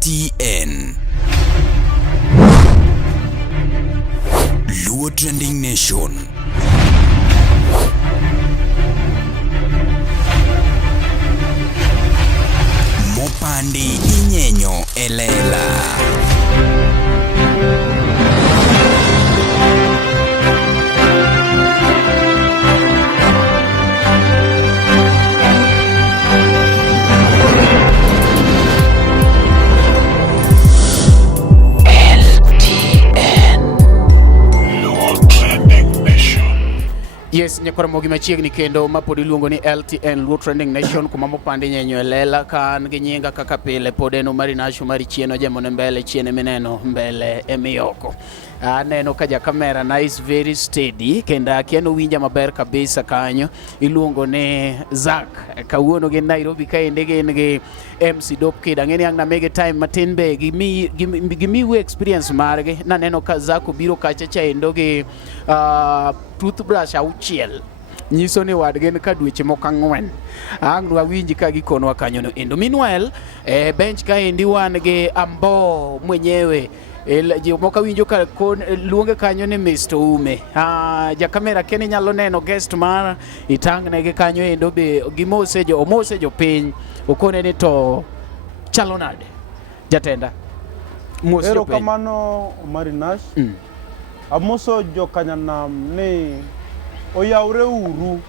LTN Luo Trending Nation. Mopandi inyenyo elela. Yes, nyakora mogi machiegni kendo mapod iluongo ni LTN Luo Trending Nation kuma mopandi nyenyo elela kan gi nyinga kaka pile pod eno mari nasho mari chieno jamone mbele chiene mineno mbele emiyoko. Aneno ka ja kamera nice very steady kendo akiano winja maber kabisa kanyo iluongo ni Zak kawuono gi Nairobi kaende gin gi MC Dope Kid ang'eni ang' na mege time matin be gimiwe experience margi naneno ka Zak obiro kacha chaendo gi toothbrush auchiel nyiso ni wadgi ka dweche moko 4 ang' wawinji ka gikonwa kanyo no endo. Meanwhile bench kaendi wan gi Amboo mwenyewe ji moko winjo ka luonge kanyo ni Mr. Ume. Ja kamera kene nyalo neno guest mar itang' gi kanyo endo be omose jo piny okone ni to chalo nade jatenda mose jo piny. Kamano Marinash amoso jo kanyanam ni oyaure uru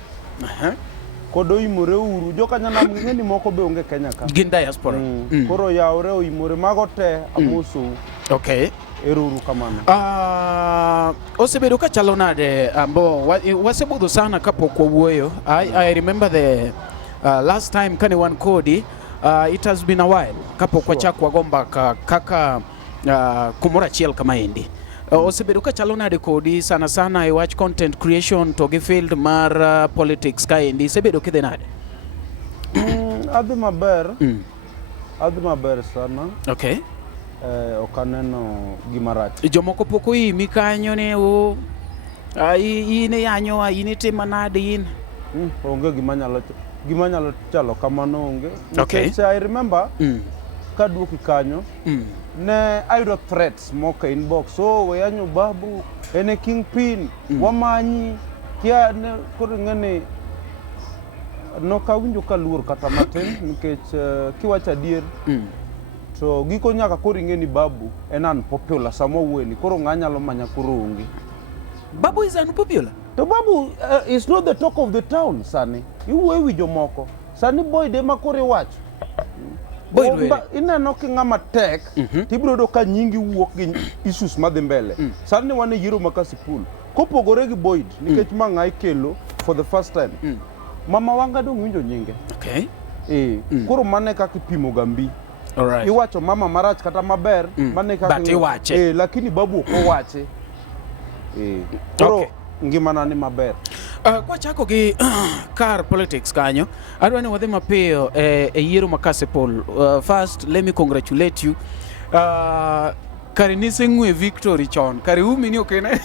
kodo imore uru jo kanyanam ng'eni moko be onge Kenya ka gin diaspora koro yaure oimore mago te amoso. Okay. Eruru kamano. Osebedo ka chalo nade Amboo wasebudho sana kapok wawuoyo. I remember the last time kane wan kodi it has been a while kapok wachak wagomba kaka kumora achiel kama endi. Osebedo ka chalo nade kodi sana I watch content creation to gi field mar politics ka endi sebedo kidhe nade? Adhi maber sana. Okay. Okaneno gimarach. Jomoko poko imi kanyo ne ine yanyo ine tema nade in? Onge gimanyalo chalo kamano onge. Okay. I remember kaduoki kanyo ne ayudo threats moko inbox weyanyo Babu ene kingpin wamanyi kia ne koro ng'eni nokawinjo kaluor kata matin nikech kiwacha adier to giko nyaka koro ing'eni Babu en unpopular samo wueni koro ng'anyalo manya koro onge. Babu is unpopular? To Babu is not the talk of the town sani. Iwuoyo wi jomoko sani boy de makoro iwacho ineno ki ng'ama tek tibiro do ka nyingi wuok gi issues madhi mbele. Sani wan e yiero makasipul kopogore gi Boyd nikech ma ng'ai kelo for the first time mama wanga dong winjo nyinge. Okay. Koro mane kaka ipimo gambi. Alright. Iwacho mama marach kata maber mane kaka iwache. Lakini Babu ok owache. Koro ngimana ni maber. Kwa chako gi kar politics kanyo adwa ni wadhi mapiyo e yiero makasepol. First let me congratulate you. Kare niseng'we victory chon kare umi ni okene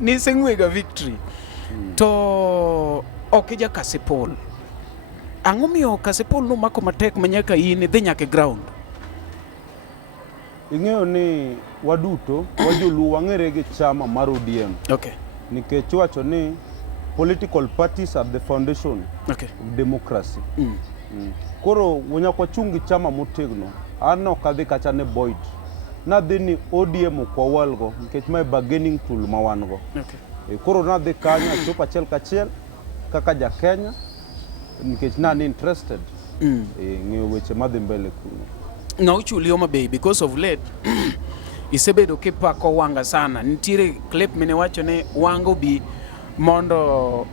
niseng'we ga victory to okija kasepol. Ang'o miyo kasepol no mako matek manyaka in dhi nyaka ground? Ing'eyo ni waduto wajoluo wang'ere gi chama mar ODM. Okay. Nikech wacho ni political parties are the foundation of democracy. Koro wanyaka wachungi chama motegno. An ok adhi kacha ne Boyd. Nadhi ni ODM okwa walgo nikech mae bargaining tool ma wan go. Okay. Koro nadhi kanyo chopa achiel kachiel kaka ja Kenya nikech nan interested ng'eyo weche madhi mbele kuno. Ng'auchuli Homa Bay because of late isebedo kipako wanga sana. Nitiere clip mene wacho ne wango bi mondo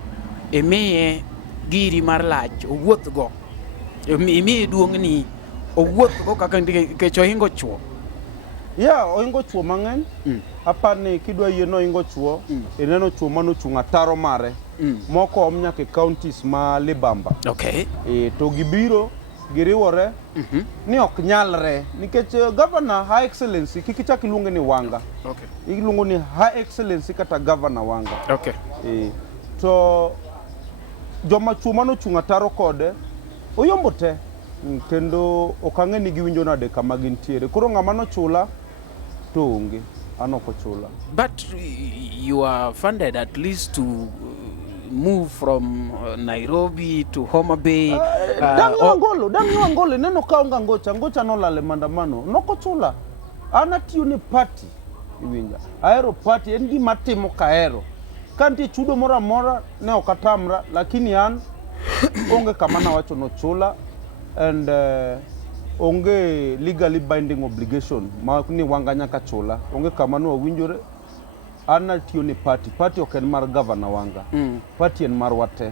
imiye giri mar lach owuoth go imiye duong' ni owuoth go kaka nikech ohingo chuo. Ohingo chuo mang'eny. Apani kidwa yieno ohingo chuo ineno chuo manochung' ataro mare moko om nyaka counties ma Libamba. Okay. To gibiro giriwore ni ok nyalre nikech governor high excellency kikichak iluonge ni Wanga. Okay. Iluongo ni high excellency kata governor Wanga. Okay. To joma chuo manochung' ataro kode oyombo te kendo okange ni giwinjo nade kama gintiere. Koro ng'ama no chula to onge, anoko chula. But you are funded at least to move from Nairobi to Homa Bay. Dangi Angolo, neno kaonga ngocha no lale mandamano, noko chula. Anatiyo ni party, iwinja. Aero party, engi matimo kaero. Kanti chudo mora mora, ne okatamra, lakini an, onge kamana wacho no chula, and onge legally binding obligation, ni wanganya ka chula, onge kamano winjore, anatiyo ni party oken mar governor wanga, party en mar wate.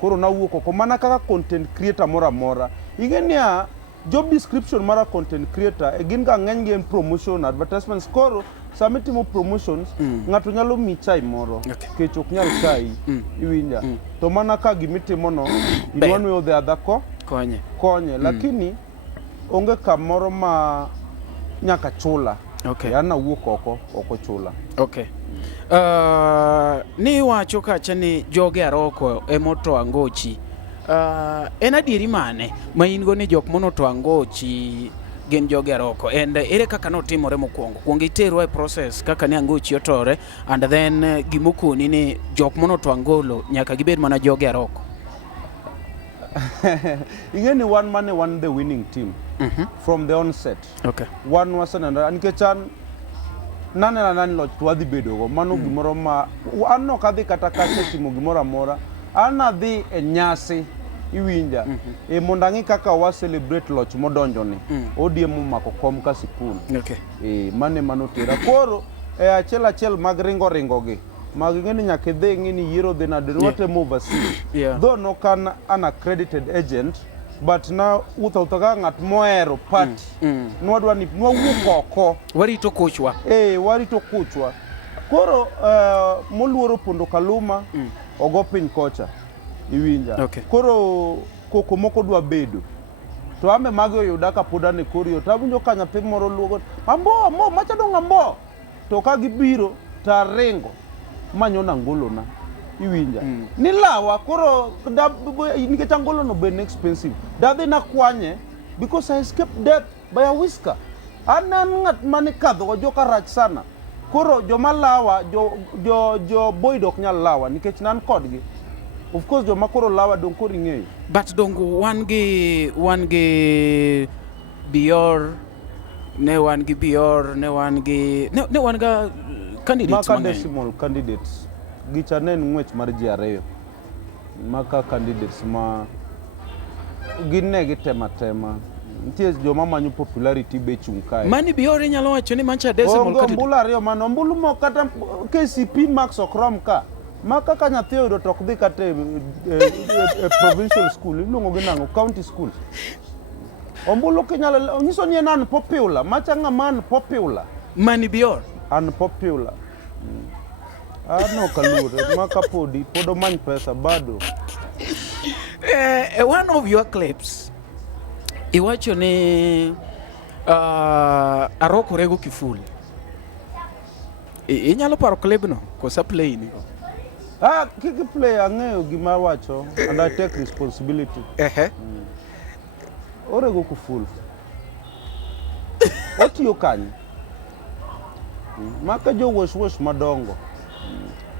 Koro na wuoko, komana kaka content creator mora mora, igenia, job description mara content creator egin ga ng'eny gen promotion advertisements koro samiti mo promotions ng'ato nyalo mi chai moro kech ok nyal kai iwinja to mana ka gimitimo no in one way or the other konye lakini onge kamoro ma nyaka chula yana wuok oko chula. Ni wacho kacha ni joge aroko emoto angochi. En adieri mane ma ingo ni jok mono to angochi gen joge aroko, and ere kaka notimore mokwongo kuongo iteru e process kaka ne angochi otore, and then gimokoni ni jok mono to angolo nyaka gibed mana joge aroko? Ingeni one man won the winning team from the onset. One was another ankechan nane loch twadhi bedo go mano gimoro ma anno kadhi kata kache timo gimoro amora ana dhi e nyasi iwinja e mondangi kaka wa celebrate loch modonjo ni ODM mako kom ka sipun mane manotera koro achiel mag ringo gi mag ngeni nyake dhi ngini yiro dhe na derwate move though no kan an accredited agent but na utha ngat moero party nwadwa ni nwuok warito kuchwa koro moluoro pondo kaluma ogo piny kocha iwinja koro koko moko dwa bedo to ame magyo yuda ka poda ne korio to awinjo ka nyathi moro luogo ambo macha dong ambo to ka gibiro tarengo manyona ngolo na iwinja ni lawa koro nikech angolo no ben expensive dadhi na kwanye because I escaped death by a whisker anan ngat mane kadho joka rach sana koro joma lawa jo boy dok nyal lawa nikech nan kodgi of course joma koro lawa dong koro ing'eyo but dong wan gi bior ne wan ga candidates maka decimal candidates gichanen ng'wech mar ji ariyo maka candidates ma ginne gitema nitie joma manyo popularity be chung kae mani biore nyalo wacho ni mancha decimal candidate ombulu ariyo mano ombulu mo kata KCP max okrom ka maka ka nyathi oyudo tok dhi kata provincial school iluongo gi nango county schools ombulu kinyalo onyiso ni en unpopular macha ng'ama popular mani bior unpopular no kalure maka podo many pesa bado one of your clips iwacho ni aroko rego kiful inyalo paro clip no kosa play ni kiki play ang'eyo gima wacho and I take responsibility orego kuful otiyo kanye maka jo wosh madongo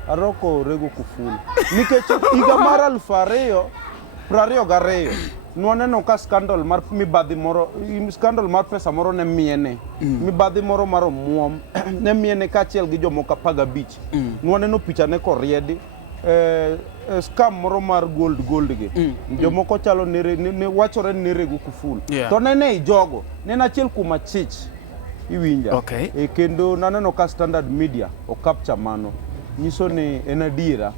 aroko rego kuful nikech higa mar 2022 nwaneno ka scandal mar mibadhi moro scandal mar pesa moro ne miene mibadhi moro mar omuom ne miene kachiel gi jomoko 15 nwaneno picha ne koriedi scam moro mar gold gi jomoko chalo ne wachore ne rego kuful to nene ijogo nena achiel kuma chich iwinja kendo naneno ka Standard Media o capture mano nyiso ni en adiera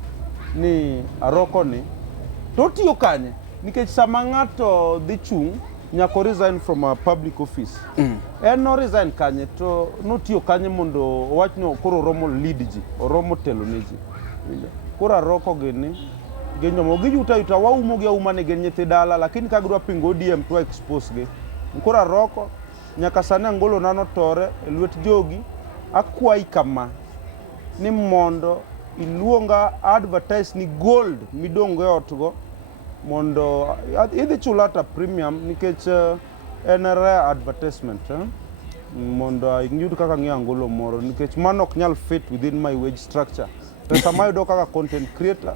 ni aroko ni to tiyo kanye nikech sama ng'ato dhi chung nyako resign from a public office en no resign kanye to notiyo kanye mondo owach no koro romo lead ji oromo telo ne ji koro aroko gini genyomo giyuta waumo gi auma ne gen nyithi dala lakini ka gidwa pingo ODM to expose gi koro aroko nyaka sani angolo nano tore lwet jogi akwai kama ni mondo iluonga advertise ni gold midongo e otgo mondo idhi chulata premium nikech en rare advertisement mondo yud kaka ng'e angolo moro nikech mano ok nyal fit within my wage structure. Pesa mayudo kaka content creator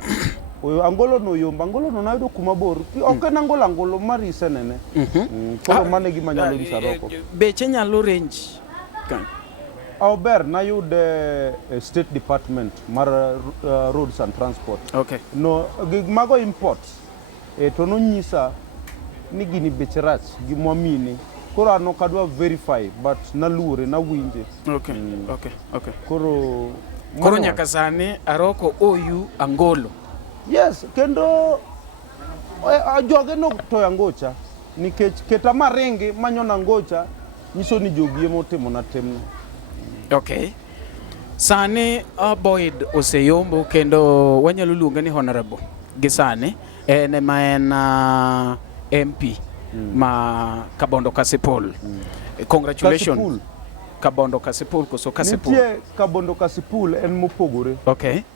angolo no yomba angolo no nayudo kuma bor ok en angolo marise nene koro mane gima nyalo bisa roko beche nyalo range kan Auber nayud state department mar roads and transport no gig mago imports to no nyisa ni gini beche rach gimwamini koro ano kadwa verify but nalure na winje koro nyaka sani aroko oyu angolo. Yes, kendo joge no to angocha nikech keta maringi manyona angocha nyiso ni jogi motimo na temne. Sani Boyd oseyombo kendo wanyalo luonga ni honorable gi sani en ma en MP ma Kabondo Kasipul. Congratulations. Kabondo Kasipul koso Kasipul. Nitie Kabondo Kasipul en mopogore.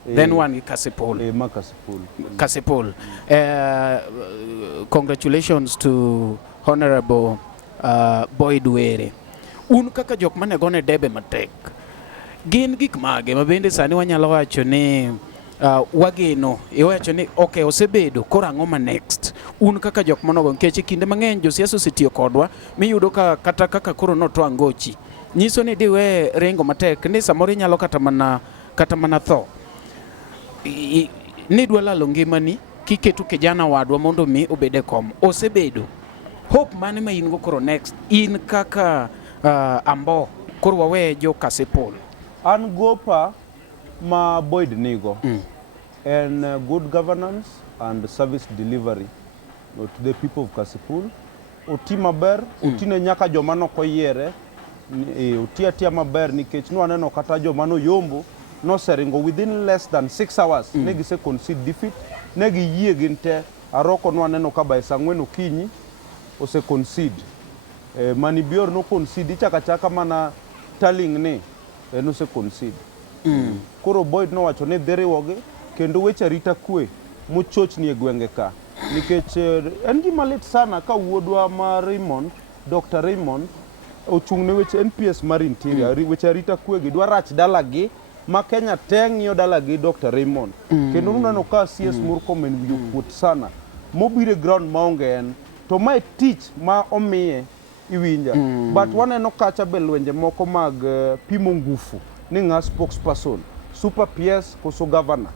Then one Kasipul. Ma Kasipul. Kasipul. Congratulations to Honorable Boyd Were. Un kaka jok mane gone debe matek. Gin gik mage mabende sani wanyalo wacho ni wageno iwacho ni osebedo koro ang'o ma next. Un kaka jok manogo nikech kinde mang'eny josiasa osetiyo kodwa miyudo kata kaka koro noto angochi. Nyiso ni diwe rengo matek ni samoro nyalo kata mana tho. Ni dwa lalo ngimani kiketo kijana wadwa mondo mi obede kom. Osebedo. Hope mane ma in go koro next in kaka Amboo koro wawe jo Kasipul. An gopa ma Boyd nigo and good governance and service delivery to the people of Kasipul. Oti maber, otine nyaka joma no koyiere. Utia maber nikech no aneno kata joma no yombo no seringo within less than 6 hours negi se concede defeat negi yie ginte aroko no aneno ka by sang'wen okinyi ose concede mani bior no concede chaka mana tallying ni no se concede koro Boyd no wacho ne dheriwogi kendo weche rita kwe muchochni e gwenge ka nikech en gima lit sana ka wuodwa ma Raymond Dr. Raymond ochung'ne weche NPS mar interior weche rita kwe gi dwa rach dalagi ma Kenya teng'io dalagi Dr. Raymond kendo unano ka CS Murkomen wiyo sana mobire ground maonge en to mai tich ma omiye iwinja but waneno kacha belwenje moko mag pimo ngufu ni nga spokesperson super PS koso governor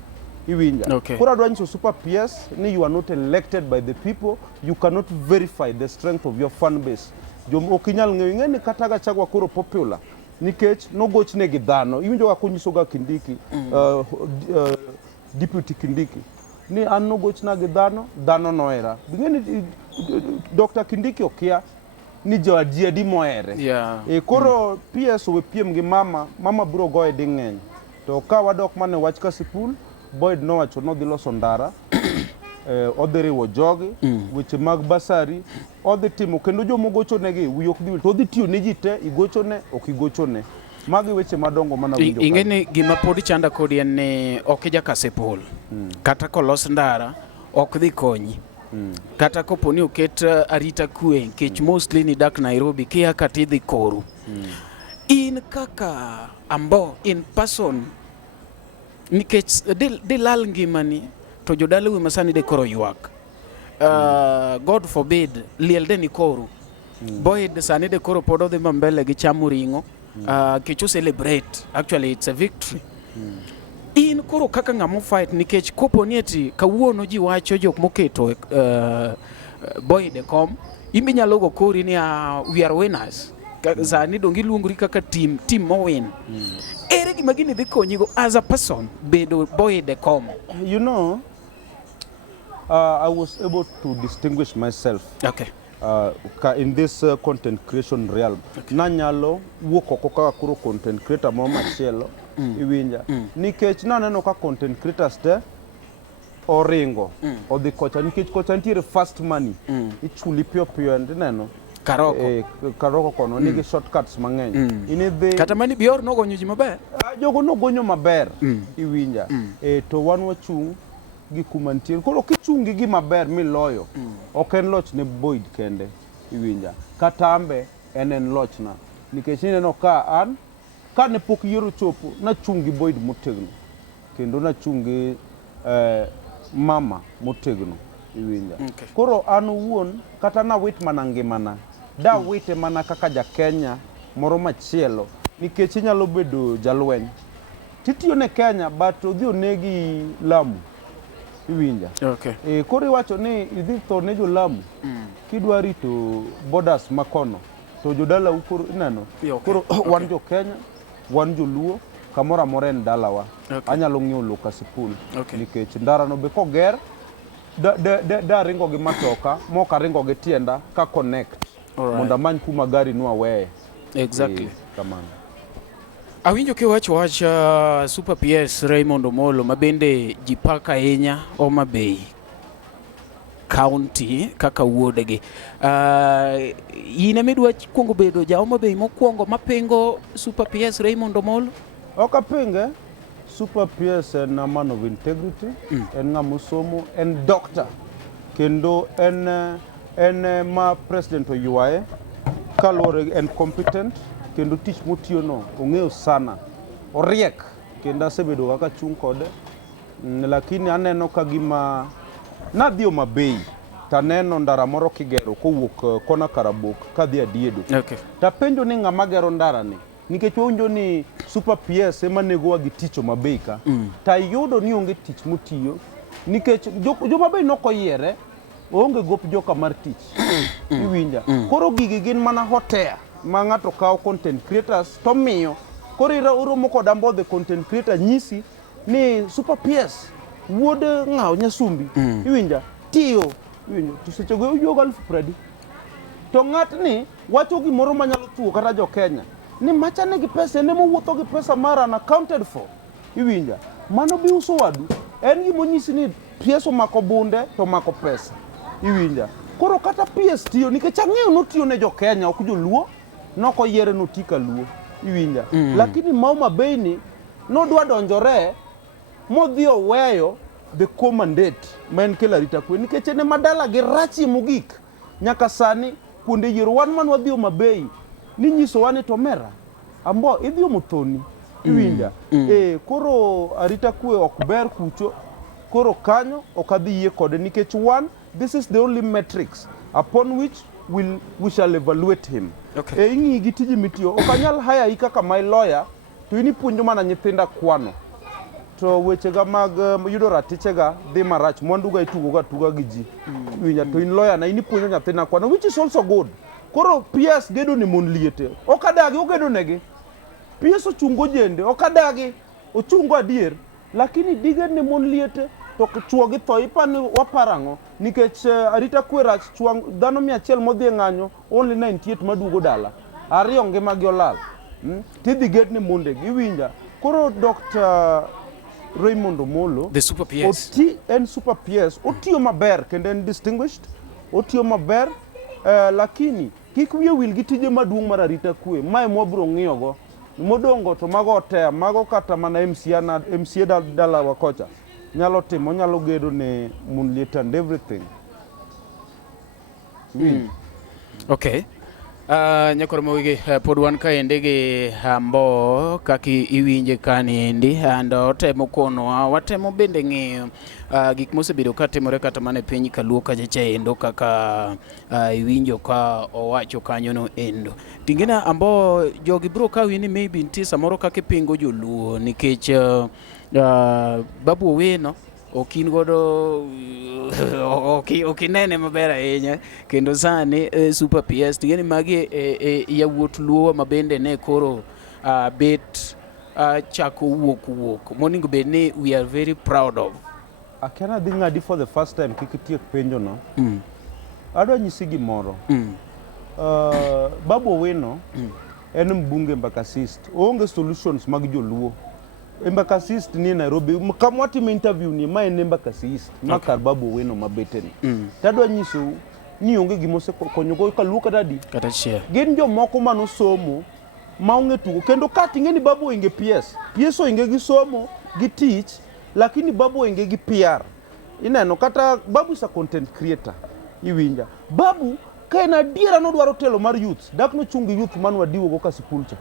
iwinja kura adwa nyiso super PS ni you are not elected by the people, you cannot verify the strength of your fan base. Jom okinyal ng'eyo ni kata ga chagwa koro popular nikech nogochne gi dhano iwinjo ka kunyiso ga Kindiki deputy Kindiki ni an nogochna gi dhano noera bingeni Dr. Kindiki okia ni joajia di moere koro PS we piem gi mama bro goe ding'eny to ka wadok mane wach Kasipul Boyd no wacho no dhi loso ndara odhiriwo jogi weche mag basari odhi timo kendo jomogocho negi wiyok dhi to odhi tiyo ne ji te igochone ok igochone magi weche madongo mana winjo ingeni gima podi chanda kodi en ni okija Kasipul kata kolos ndara ok dhi konyi kata koponi oket arita kwe kech mostly ni dak Nairobi kia kati dhi koru in kaka Amboo in person nikech de lal ngimani to jodala wi masani de koro yuak God forbid liel de ni koru Boyd sani de koro podo de mbele gi chamu ringo kechu celebrate actually it's a victory in koro kaka ngamo fight nikech koponi eti kawuono ji wacho jok moketo Boyd kom imbi nyalo go kori ni we are winners sani dongi luongri kaka team mo win ere gima gini dhi konyigo as a person bedo Boyd kom. You know, I was able to distinguish myself in this content creation realm. Nanyalo wuoko kaka kuro content creator mo machielo iwinja nikech naneno ka content creators te oringo odhi kocha nikech kocha ntiere fast money ichuli piyo ndineno karoko kono nigi shortcuts mang'eny inidhi kata mani bior nogonyo ji maber jogo nogonyo maber iwinja to wan wachung gi kumantiere. Koro kichungi gi maber miloyo, ok en loch ne Boyd kende, iwinja. Katambe en lochna. Nikech ineno ka an, ka ne pok yiero chopo, nachungi Boyd motegno. Kendo nachungi mama motegno, iwinja. Koro an wuon, kata na wit mana ngimana. Da wite mana kaka ja Kenya, moro machielo. Nikech inyalo bedo jalweny. Titiyo ne Kenya, but odhi onegi Lamu, iwinja. Koro iwacho ni idhi tho ne jo Lamu, kidwa rito borders makono, to jodala ukoro inano. Koro wan jo Kenya, wan jo Luo, kamoro amora en dalawa. Anyalo ng'iewo lowo Kasipul. Nikech ndara no be koger, da ringo gi matoka, moka ringo gi tienda, ka connect. Mondo amany kuma gari nwa weye. Exactly. Kamano. Awinjo kiwacho Super PS Raymond Omollo mabende jipaka ahinya Homa Bay County kaka wuodegi. Yine midwa kuongo bedo ja Homa Bay mokuongo mapingo Super PS Raymond Omollo? Ok apinge. Super PS en a man of integrity, en ng'amusomo, en doctor, kendo en ma president oyuaye, kalore en competent, kendo tich motiyo no, ong'eyo sana, oriek, kendo asebedo kaka chung' kode, lakini aneno kagima, nadhi Homa Bay, taneno ndara moro kigero kowuok kona Karabok, kadhi Adiedo. Tapenjo ni ng'ama gero ndara ni, nikech onjo ni Super PS ema negowa gi tich Homa Bay ka, tayudo ni onge tich motiyo, nikech Homa Bay nokoyiere, onge gop joka mar tich, iwinja. Koro gigi gin mana hotea, ma ng'ato kao content creators, to miyo, koro uromo kod Amboo content creator nyisi, ni Super PS, wuod ng'ao Nyasumbi, iwinja, tiyo, iwinja, to sechego uyoga 10,000. To ng'atni, wacho gimoro manyalo tuo kata jo Kenya, ni machane gi pesa, ene mowuotho gi pesa mara unaccounted for, iwinja. Mano bi uso wadu, en gimonyisi ni PS omako bunde, to mako pesa, iwinja. Koro kata PS tiyo, nikech ang'eyo notiyo ne jo Kenya, ok jo Luo, noko yiere notika Luo, iwinja. Lakini Homa Bay ni, nodwa donjore, modhi oweyo the commandate, maen kela rita kwe, nikech ene madala gi rachi mogik, nyaka sani, kuonde yiero wan man wadhi Homa Bay, ni nyiso wani to mera, Amboo, idhi Omothoni, iwinja. Koro arita kwe ok ber kucho, koro kanyo ok adhi yie kode, nikech one, this is the only metrics upon which we shall evaluate him. Ing'i gi tiji mitiyo, ok anyal haya i kaka my lawyer, to inipuonjo mana nyithinda kwano. To wechega mag yudo ratichega dhi marach, mwanduga itugoga tuga gi ji. Iwinja, to in lawyer na inipuonjo nyithinda kwano, which is also good. Koro PS gedo ni mon liete, ok adagi, ogedo negi. PS ochungo jende, ok adagi, ochungo adier, lakini dige ni mon liete, to chuo gi tho, ipani waparango, nikech arita kwe rach, dhano 100 modhi ng'anyo, only 98 maduogo dala, ariyo ngima gi olal, tidhi ged ni mondegi, iwinja. Koro Dr. Raymond Omollo, the Super PS, en Super PS, otiyo maber, kendo en distinguished, otiyo maber, lakini kik wiye wil gi tije maduong' mar arita kwe, mae mwabro ng'iyogo, modongo to mago otea, mago kata mana MCA dala wakocha, nyalo timo, nyalo gedo ne mun liet and everything. Okay. Nyakoro mawigi pod wan kaende gi Amboo kaki iwinje kaniendi, and temo konowa, watemo bende ng'iyo gik mosebedo katimore kata mana e piny Kaluo kacha endo, kaka iwinjo ka owacho kanyono endo. Tingena Amboo jogi bro kawi ni maybe nitie samoro kaka pingo joluo, nikech Babu Owino okin godo okinene maber ahinya, kendo sani Super PS tingeni magi yawuot Luo mabende ne koro bet chako wuok moningo bed ni we are very proud of. Akiana dhi ng'adi for the first time kikitiek penjo no. Adwa nyisi gimoro. Babu Owino en mbunge Embakasist, oonge solutions mag joluo. Embakasist ni Nairobi, kama watimo interview ni ma en Embakasist, makar Babu Owino mabeteni. Tadwa nyiso ni onge gimose konyogo Kaluo kadadi. Kata share. Gin jomoko manosomo maonge tugo, kendo kati ngeni Babu onge PS. PS onge gi somo, gi tich, lakini Babu onge gi PR. ineno kata Babu is a content creator iwinja Babu kaena diera no dwaro telo mar youth dak no chungi youth manwa diwo go ka sikul cha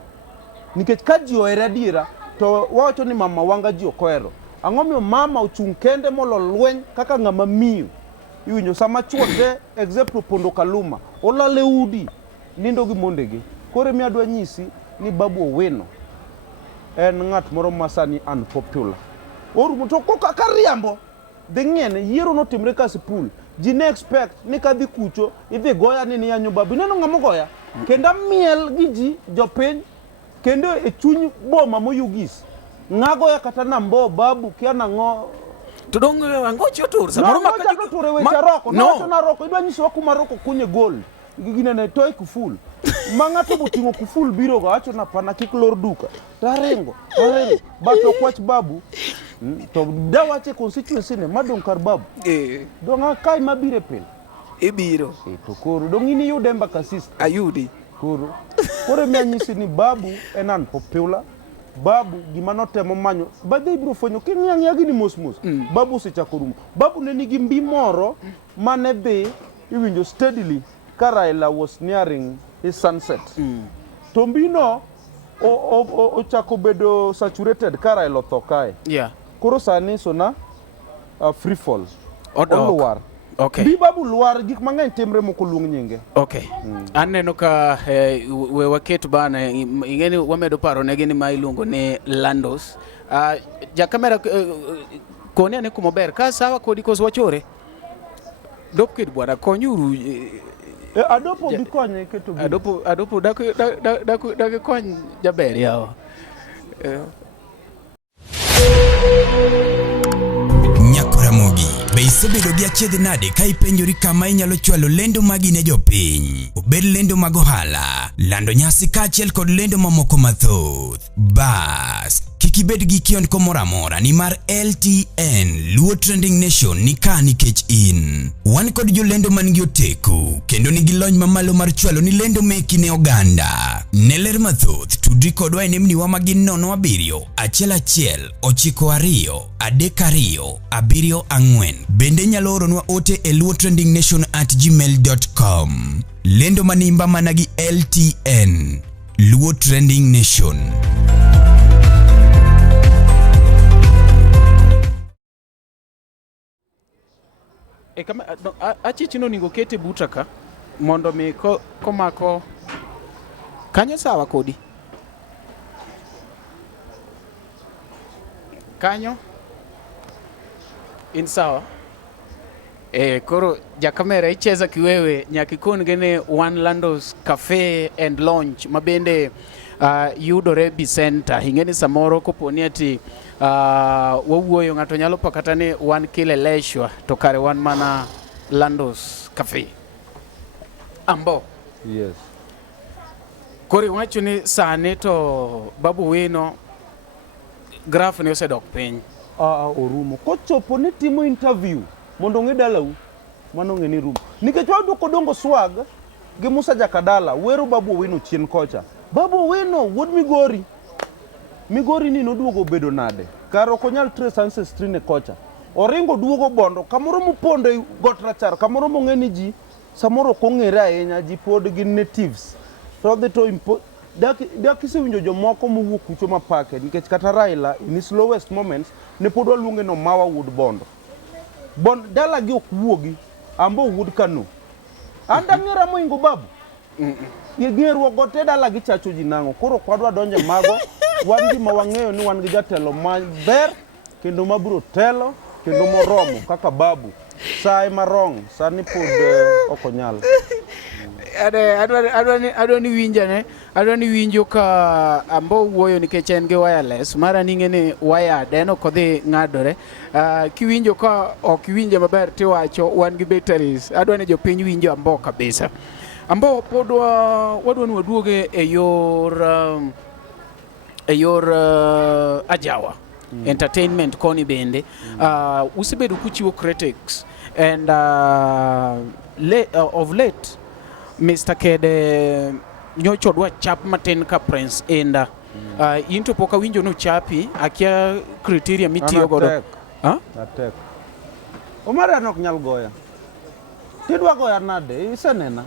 nikech ka ji oera diera to wacho ni mama wanga ji okoero ang'omio mama ochung kende molo lweny kaka ng'ama miyo iwinjo sama chuote except Pondo Kaluma olale udi nindo gi mondegi kore mi adwa nyisi ni Babu Owino en ng'at moro masani unpopular orumo to koka kariambo ding'ene yiero no timre ka sikul ji ne expect ni ka dhi kucho idhi goya ni yanyo Babu neno ng'amo goya kenda miel gi ji jopiny kendo e chuny boma moyugis ngago ya kata nambo Babu kia nango to dong angocho tur samoro makati tur weche roko no na roko idwa nyiso kuma roko kunye gol gine ne toy kuful mangato botingo kuful biro go acho na pana kiklor duka tarengo bato kwach Babu to dawache constituency ne madong kar Babu donga kai mabire pel ibiro to koro dongini yude mbaka sister ayudi koro mianyisi ni Babu en unpopular Babu gima notemo manyo badhe ibro fwenyo king'ang yagi ni mos Babu sechako rumo Babu ne nigi mbi moro mane dhi iwinjo steadily ka Raila was nearing his sunset to mbino ochako bedo saturated ka Raila otho kae koro sani sona free fall oluar okay bi Babu luar gik mang'eny timre moko luong nyinge okay aneno ka we waketo bana ingeni wamedo paro ne gini ma iluongo ne Landos ja kamera koni ane kumober ka sawa kodi koso wachore dop kid bwana konyuru adopo gikonye keto adopo dak kony jaber yawa Nyakoramogi be isebedo gi achiedh nade ka ipenjori kama inyalo chwalo lendo magi ne jopiny obed lendo mag ohala lando nyasi kaachiel kod lendo mamoko mathoth bas kik ibed gi kiondko moro amora nimar LTN Luo Trending Nation ni ka nikech in wan kod jolendo man gi oteku kendo nigi lony mamalo mar chwalo ni lendo meki ne oganda ne ler mathoth tudri kodwa e nembniwa magin 07 1 92 32 74 bende nyalo oronwa ote e luotrendingnation@gmail.com lendo manimba managi LTN Luo Trending Nation. Kama achichino ningo kete butaka mondo mi komako kanyo sawa kodi kanyo in sawa koro ja kamera icheza kiwewe nyakikon gene One Landos Cafe and Lounge mabende yudore Bicenta ingeni samoro koponi ati wawuoyo ng'ato nyalo pakata ni wan kile leshwa to kare wan mana Landos Cafe Amboo yes kori wacho ni sane to Babu Owino graph ne osedok piny orumo kochopo ni timo interview mondo ng'e dalau mano ng'e ni rumo nikech waduoko dongo swag gi Musa Jakadala wero Babu Owino chien kocha Babu Owino wuod Migori ni noduogo bedo nade karo konyal trace ancestry ne kocha oringo duogo bondo kamoro mopondo got rachar kamoro mong'eni ji samoro kong'ere ahinya ji pod gi natives to the to dak isewinjo jomoko mowuok kucho mapake nikech kata Raila in his lowest moments ne pod waluonge no Mawa Wood Bondo dala gi ok wuogi Amboo Wood Kano anda ng'era moingo Babu Igero gote dala gi chacho ji nango koro kwadwa donje mago wan gi mawang'eyo ni wan gi jatelo maber kendo mabro telo kendo moromo kaka Babu sai marong sani pod okonyal adwani winjane adwani winjo ka Amboo wuoyo nikech en gi wireless mara ning'e ni wired en ok odhi ng'adore kiwinjo ka ok winje maber tiwacho wan gi batteries adwani jopiny winjo Amboo kabisa Amboo pod wadwani waduoge e yor ajawa entertainment koni bende usebedo kuchiwo critics and of late Mr. Kede nyocho dwa chap matin ka Prince Inda into poka winjo no chapi akia criteria mitiyo godo Atek Omari an ok nyal goya. Tidwa goya nade? Isenena.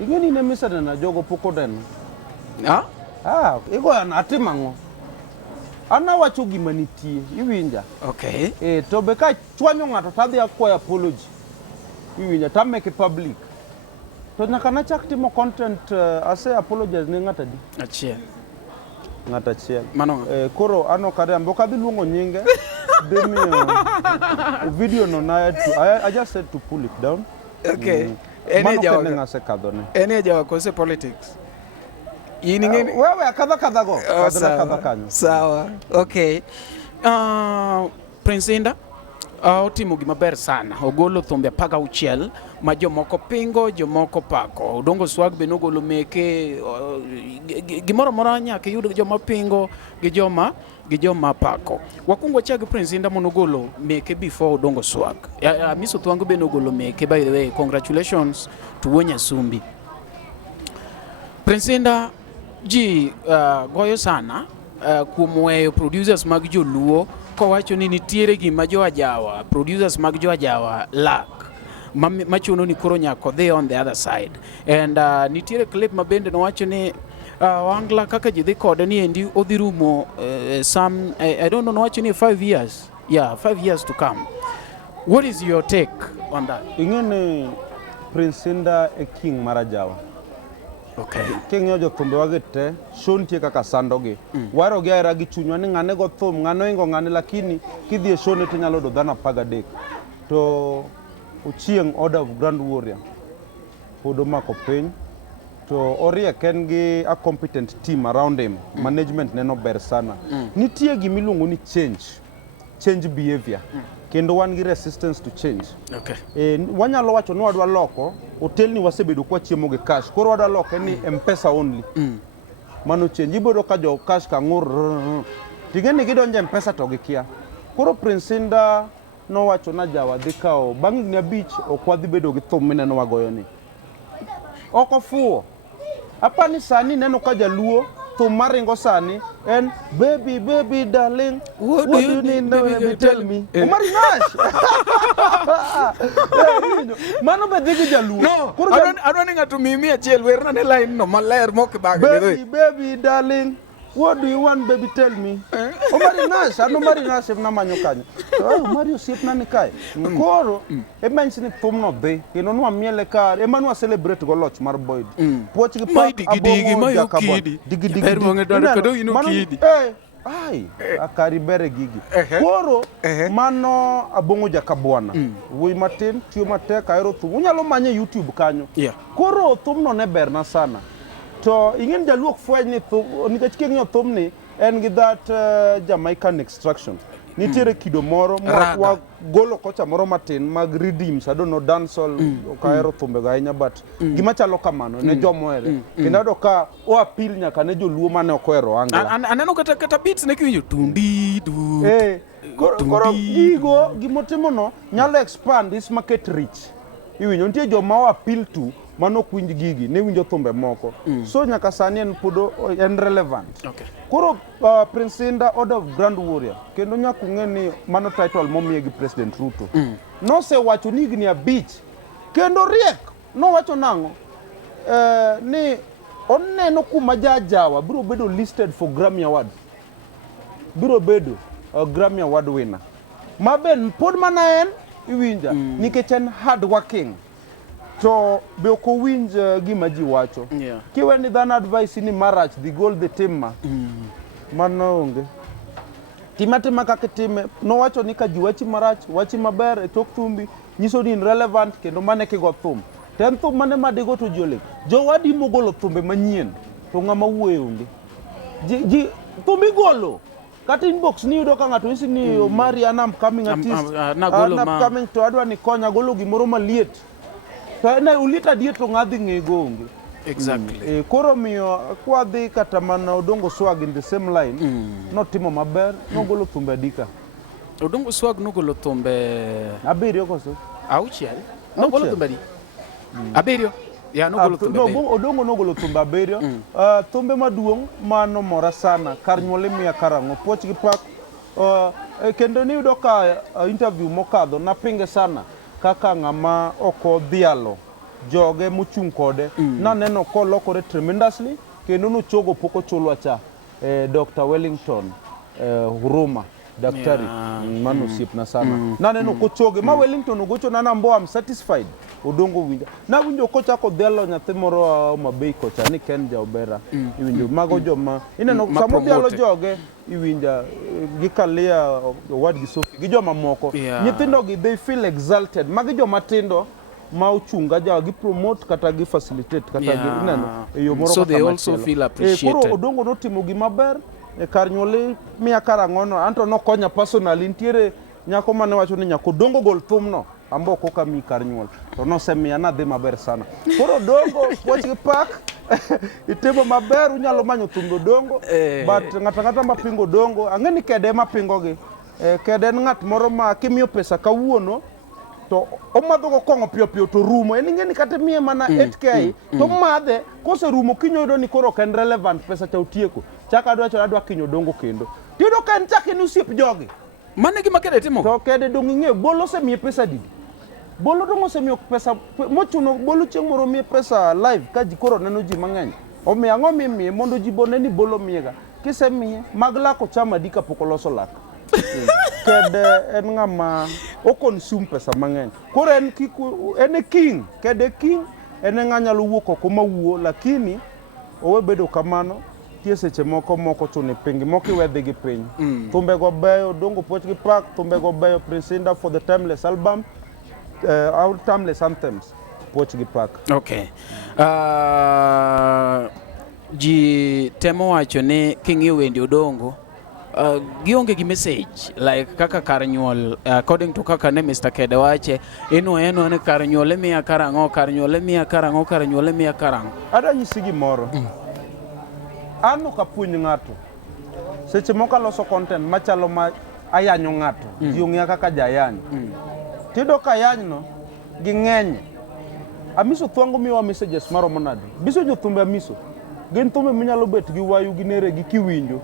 Ing'eni ne misenena jogo pok oneno. Igoya na atimo ang'o? An awacho gima nitie, iwinja. Okay. To be ka chwanyo ng'ato tadhi akwayo apology. Iwinja, tamake public. To nyaka nachak timo content ase apologize ne ng'ata di. Achiel. Ng'ata achiel. Mano. Koro ano kare ambo kadhi luongo nyinge. Video no na I just said to pull it down. Okay. Mano kene ng'ase kadhone. Ene jawa kose politics. Yini ngeni? Wewe kadha go. Kadha kanyo. Sawa. Okay. Prince Inda otimo gima ber sana. Ogolo thumbe 16 ma jomoko pingo, jomoko pako. Odongo Swag be nogolo meke gimoro mora nyaka yud joma pingo gi joma pako. Wakungo chag Prince Inda monogolo meke before Odongo Swag. Miso Thwangu be nogolo meke. By the way, congratulations to Wonya Sumbi. Prince Inda ji goyo sana kuom weyo producers mag joluo kowacho ni nitiere gima jo ajawa producers mag jo ajawa lak machuno ni koro nyako dhi on the other side and nitiere clip mabende nowacho ni wangla kaka ji dhi kode ni endi odhi rumo some I don't know nowacho ni 5 years 5 years to come. What is your take on that? Ing'eni Prince Inda e king marajawa. Okay. King'yo jothumbe wagete shontie kaka sandogi. Waro gi aera gi chunywa ni ng'ane go thum, ng'ano ingo ng'ane lakini kidhi e shone to nyalo do dhano 13. To Ochieng Order of Grand Warrior pod omako piny to oriek en gi a competent team around him. Management neno ber sana. Nitie gimiluongo ni change behavior. Kendo wan gi resistance to change. Okay. Wanyalo wacho ni wadwa loko hotel ni wasebedo kwa chiemo gi cash. Koro wadwa loko ni M-Pesa only. Mano change ibodo ka jo cash ka ngur. Tigeni gidonje M-Pesa to gikia. Koro Prince Inda no wacho na jawa dhi kao bang' ni abich okwadhi bedo gi thum mineno wagoyo ni. Oko fuo. Apani sani neno ka jaluo thum maringo sani and baby darling what do you need to tell me Omari Nash mano be digi jaluo no I don't think to mimi achiel werna ne line no maler mok bag baby darling what do you want baby tell me Omari Nash Omari Nash na manyo kanyo Omari osiep nani kai koro e mention ni thum no be kendo no miele ka e manu celebrate go loch mar Boyd poch gi pa digi mayo kidi digi monge dwaro kado ino kidi ai akari bere gigi koro mano abongo jakabwana wuoi matin tiyo matek aero thum unyalo manye YouTube kanyo koro thum no ne berna sana to ingen jaluok fweny ni thum nikech king'yo thum ni en gi that Jamaican extraction nitiere kido moro wa golo kocha moro matin mag redeems I don't know dancehall okaero thumbe ga ahinya but gima chalo kamano ne jomoere kendo do ka o appeal nyaka ne joluo mane okoero angla aneno kata beats ne kiwinjo tundi du koro gigo gimotimo no nyalo expand this market reach iwinjo nitie joma o appeal to mano kwinj gigi ne winjo thumbe moko so nyaka sani en podo en relevant koro Prince Inda Order of Grand Warrior kendo nyaka ng'eni mano title momiye gi President Ruto no se wacho ni higni abich kendo riek no wacho nang'o ni oneno kuma jajawa biro bedo listed for Grammy Award biro bedo Grammy Award winner maben pod mana en iwinja nikech en hard working to be ko winj gima ji wacho kiwe ni dhano advice ni marach the goal the team mano onge timatima kaka time no wacho ni ka ji wachi marach wachi maber e tok thumbi nyiso ni relevant kendo mane kigo thum ten thum mane madigo to jole jo wadi mogolo thumbe manyien to ng'ama wuoye onge ji thumbi golo kata inbox ni yudo ka ng'ato isi ni Omari anam coming artist na coming to adwa ni konya golo gimoro maliet na ulita diet to ng'adhi ng'ego onge exactly koro miyo kwadhi kata mana Odongo Swag in the same line notimo maber nogolo thumbe adika Odongo Swag nogolo thumbe abiriyo koso auchiel nogolo thumbe abiriyo nogolo thumbe Odongo nogolo thumbe abiriyo thumbe maduong' mano mora sana kar nyuole miya karang'o poch gi pak kendo ni yudo ka interview mokadho napinge sana kaka ng'ama oko dhialo joge mochung' kode naneno kolokore tremendously kendo nochogo poko chulwa cha Dr. Wellington Huruma daktari mano siepna sana naneno kochoge ma Wellington ogocho nana Amboo I'm satisfied odongo winja na winjo kochako dhialo nyathi moro Mabei kocha ni Ken Jaobera iwinjo mago joma ineno samo dhialo joge iwinja gikalia wadgi Sophie gi joma moko nyithindo gi they feel exalted magi joma tindo ma ochunga ja gi promote kata gi facilitate kata gi ineno yo moro so they also feel appreciated koro odongo notimo gima ber kar nyuole miya karang'ono anto nokonya personally ntiere nyako mane wacho ni nyako dongo gol thumno Amboo koka mi kar nyuol to nosemiya nadhi maber sana koro dongo puoch gi pak itimo maber unyalo manyo thumno dongo but ng'ata mapingo dongo ang'eni kede mapingo gi kede en ng'at moro ma kimiyo pesa kawuono to omadho go kong'o piyo to rumo en ing'eni kata miye mana 8k to madhe kose rumo kinyodo ni koro ken relevant pesa cha utieko chaka adwa kinyo dongo kendo tido kan chake ni usiep jogi mane gima kede timo to kede dongo ng'e bolo se miye pesa didi bolo dongo se miye pesa mochuno bolo chieng' moro miye pesa live ka ji koro neno ji mang'eny omiya ang'o miye mondo ji bone ni bolo miyega kise miye mag lako chama di kapok oloso lak kede en ng'ama o consume pesa mang'eny koro en king kede king en ng'anyalo wuok oko mawuo lakini owe bedo kamano tie seche moko chune pingi moko iwedhi gi piny thumbe go beyo dongo puoch gi pak thumbe go beyo Prince Indah for the timeless album our timeless anthems puoch gi pak okay ji temo wacho ni king'iyo wendi Odongo gionge gi message like kaka kar nyuol according to kaka ne Mr. Kede wache eno ne kar nyuol miya karang'o kar nyuol miya karang'o kar nyuol miya karang'o ada nyisi gimoro ano kapuonj ng'ato seche moko aloso content machalo ma ayanyo ng'ato ji ong'eya kaka jayany tido ka yanyno gi ng'eny amiso thwango miwa messages maromo nade biso jothumbe amiso gin thumbe minyalo bet gi wayu gi nere gi kiwinjo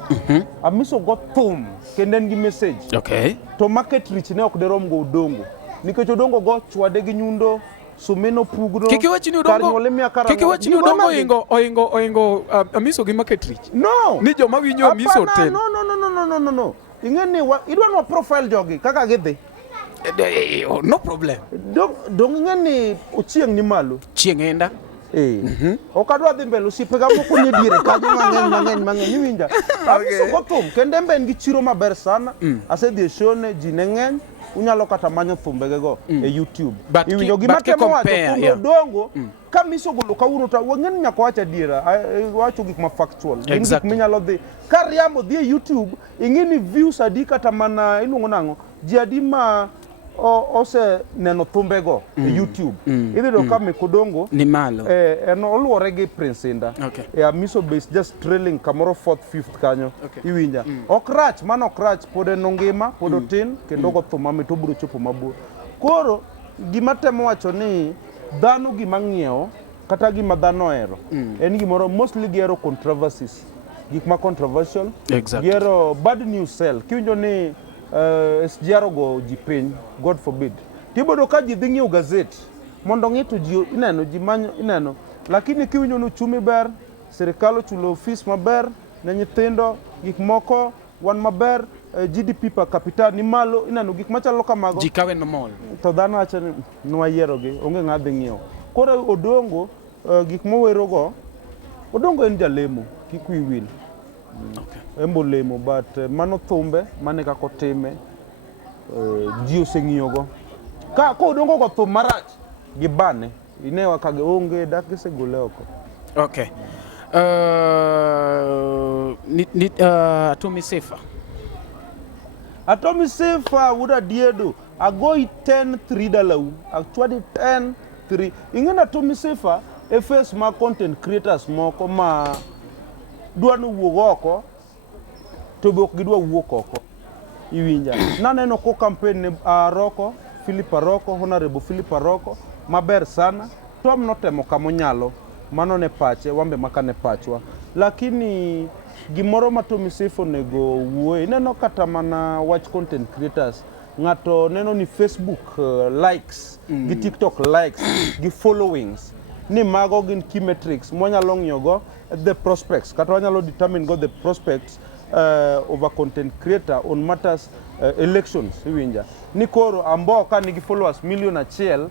amiso go thum kendo en gi message okay to market reach ne ok derom go Odongo nikech Odongo go chwade gi nyundo sumeno pugro kiki wachi ni Odongo oingo amiso gi market reach no ni joma winyo amiso ten no ing'eni idwa no profile jogi kaka gidhi no problem dong ing'eni ochieng' ni malo chieng' enda okadwa dhi mbele osiepe ga moko ni diere kanyo mang'eny iwinja amiso go thum kendo en gi chiro maber sana asedhi e show ne ji ne ng'eny unyalo kata manyo thumbege go e YouTube iwinjo gima temo wacho thumbe Odongo ka miso golo kawuono to wang'eni nyaka wacha diera wacho gik ma factual gik minyalo dhi ka riamo dhi e YouTube ing'eni views adi kata mana iluongo nang'o ji adi ma ose neno thumbego e YouTube idhi do ka mek Odongo ni malo en oluwore gi Prince Indah amiso base just trailing kamoro 4th 5th kanyo iwinja ok rach mano ok rach pod en ngima pod otin kendo go thum mamit obiro chopo mabor koro gima temo wacho ni dhano gima ng'iewo kata gima dhano ohero en gimoro mostly gihero controversies gik ma controversial gihero bad news sell kiwinjo ni SGR go ji piny God forbid tibodo ka ji dhi ng'iewo gazet mondo ng'i to ji ineno ji manyo ineno lakini kiwinjo no chumi ber sirikal ochulo ofis maber ne nyithindo gik moko wan maber GDP per capita ni malo ineno gik machalo kamago ji kawe no mol to dhano acha nwa yiero gi onge ng'a dhi ng'iewo koro Odongo gik mowero go Odongo en jalemo kik wi wil embolemo but mano thumbe mane kako time ji oseng'iyo go ka Odongo go thum marach gi bane inewa kage onge dak gisegole oko okay Atomi Sefa wuda diedo agoi 10-3 dalau actually 10-3 ing'ena Atomi Sefa e face ma content creators moko ma dwano wuok oko to be ok gidwa wuok oko iwinja naneno ko campaign ne Aroko Philip Aroko honorable Philip Aroko maber sana Tom notemo kamonyalo mano ne pache wambe makane pachwa lakini gimoro ma Tommy Seif onego wuoye, ineno kata mana watch content creators, ng'ato neno ni Facebook likes, gi TikTok likes, gi followings, ni mago gin key metrics mwanyalo ng'iyogo the prospects, kata wanyalo determine go the prospects of a content creator on matters elections, iwinja. Ni koro Amboo ka nigi followers million achiel,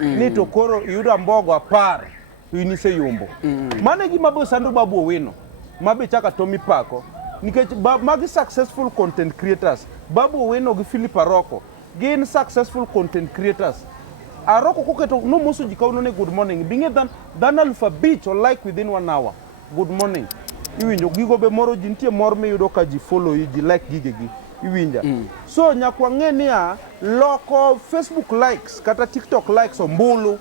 ni to koro iyudo Amboo 10, to inise yombo. Mane gima bo sando Babu Owino, mabe chaka Tommy pako, nikech magi successful content creators. Babu Owino gi Philip Aroko gin successful content creators. Aroko koketo no moso jikauno ne good morning, binge than alphabet or like within 1 hour. Good morning. Iwinjo gigo be moro jintie mor me yudo ka ji follow ji like gigegi. Iwinja. So nyakwa ng'enia loko Facebook likes kata TikTok likes ombulu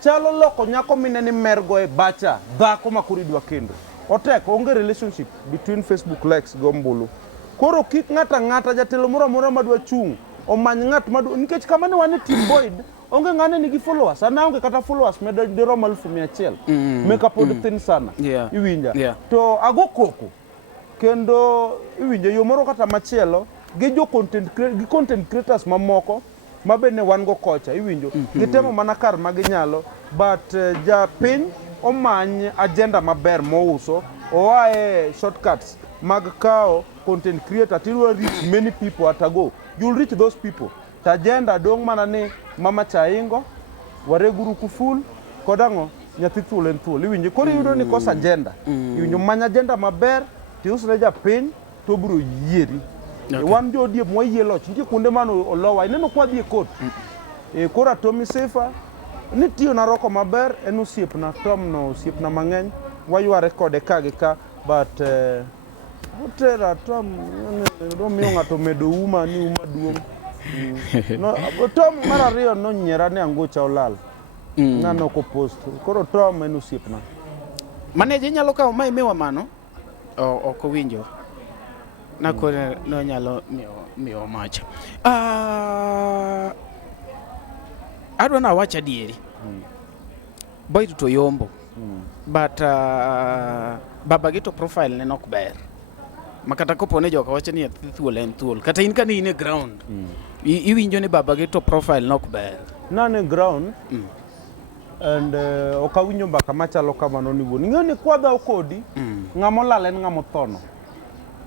chalo loko nyako mineni mergo e bacha dhako makuridwa kendo. Otek onge relationship between Facebook likes go ombulu. Koro kik ng'ata jatelo moro amora madwa chung omany ng'at madwa, nikech kama ne wane Team Boyd onge ng'ane nigi followers, ana onge kata followers medo dirom 100,000 meka pod thin sana. Iwinja. To ago koko kendo iwinjo yo moro kata machielo gi content creators mamoko mabene wan go kocha, iwinjo gitemo mana kar maginyalo, but ja piny omany agenda maber mouso, oae shortcuts mag kao content creator to reach many people at a go. You'll reach those people. Ta agenda dong mana ni mama chaingo, wareguru kuful, kodango nyathi thuol en thuol. Iwinjo koro yudo ni kosa agenda. Iwinjo manya agenda maber, tiusne ja piny to biro yieri. Wan jo diep mwa yie loch, nitie kuonde mano olowa, ineno kwa dhi e kot. Kora Tommy Seif ni tiyo na Roko maber, en osiepna, Tom no osiepna mang'eny, wayware kode ka gi ka, but otera Tom miyo ng'ato medo uma ni uma duong'. No, Tom mar ariyo nonyiera ni Angucha olal. Ng'ano ok opost. Koro Tom en osiepna. Maneja nyalo kawo ma imiwa mano? Ok owinjo. Na kore no nyalo miyo macha. Adwa na wacha dieri. Boyd to yombo. But baba gito profile ne nok ber. Makata kopo ne joka wacha ni thuol en thuol. Kata in kani ine ground. Iwinjo ni baba gito profile nok ber. Nane ground. And okawinjo mbaka machalo kamano ni wuon. Ng'eyo ni kwadha okodi, ng'amo lal en ng'amo thono.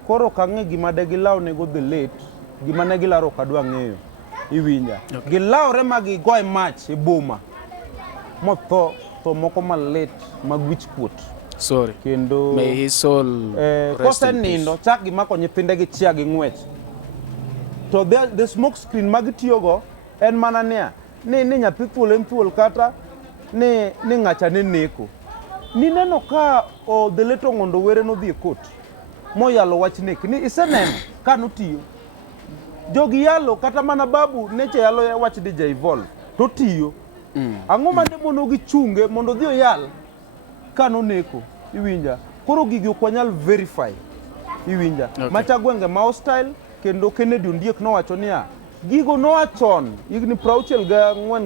Koro kang'e gima de gilaw nego the late, gima ne gilaro kadwa ng'eyo. Iwinja. Gilawre magi goy match e boma. Motho to moko malate mag wich kuot. Sorry. Kendo may his soul rest in peace. Nindo chak gimako nyithinde gi chia gi ng'wech. To the smoke screen magitiyogo en mana nia ni nyathi thuol en thuol kata ni ng'acha ne neko. Ni neno ka the late Ong'ondo Were no dhi e kot moyalo wach nek ni iseneno ka notiyo. Jogi yalo kata mana Babu neche yalo wach DJ Evolve to tiyo. Ang'o mane mono gichunge mondo dhi oyal ka noneko. Iwinja. Koro gigi ok wanyal verify. Iwinja. Macha gwenge ma hostile kendo Kennedy Ondiek nowacho niya gigo noachon igni 64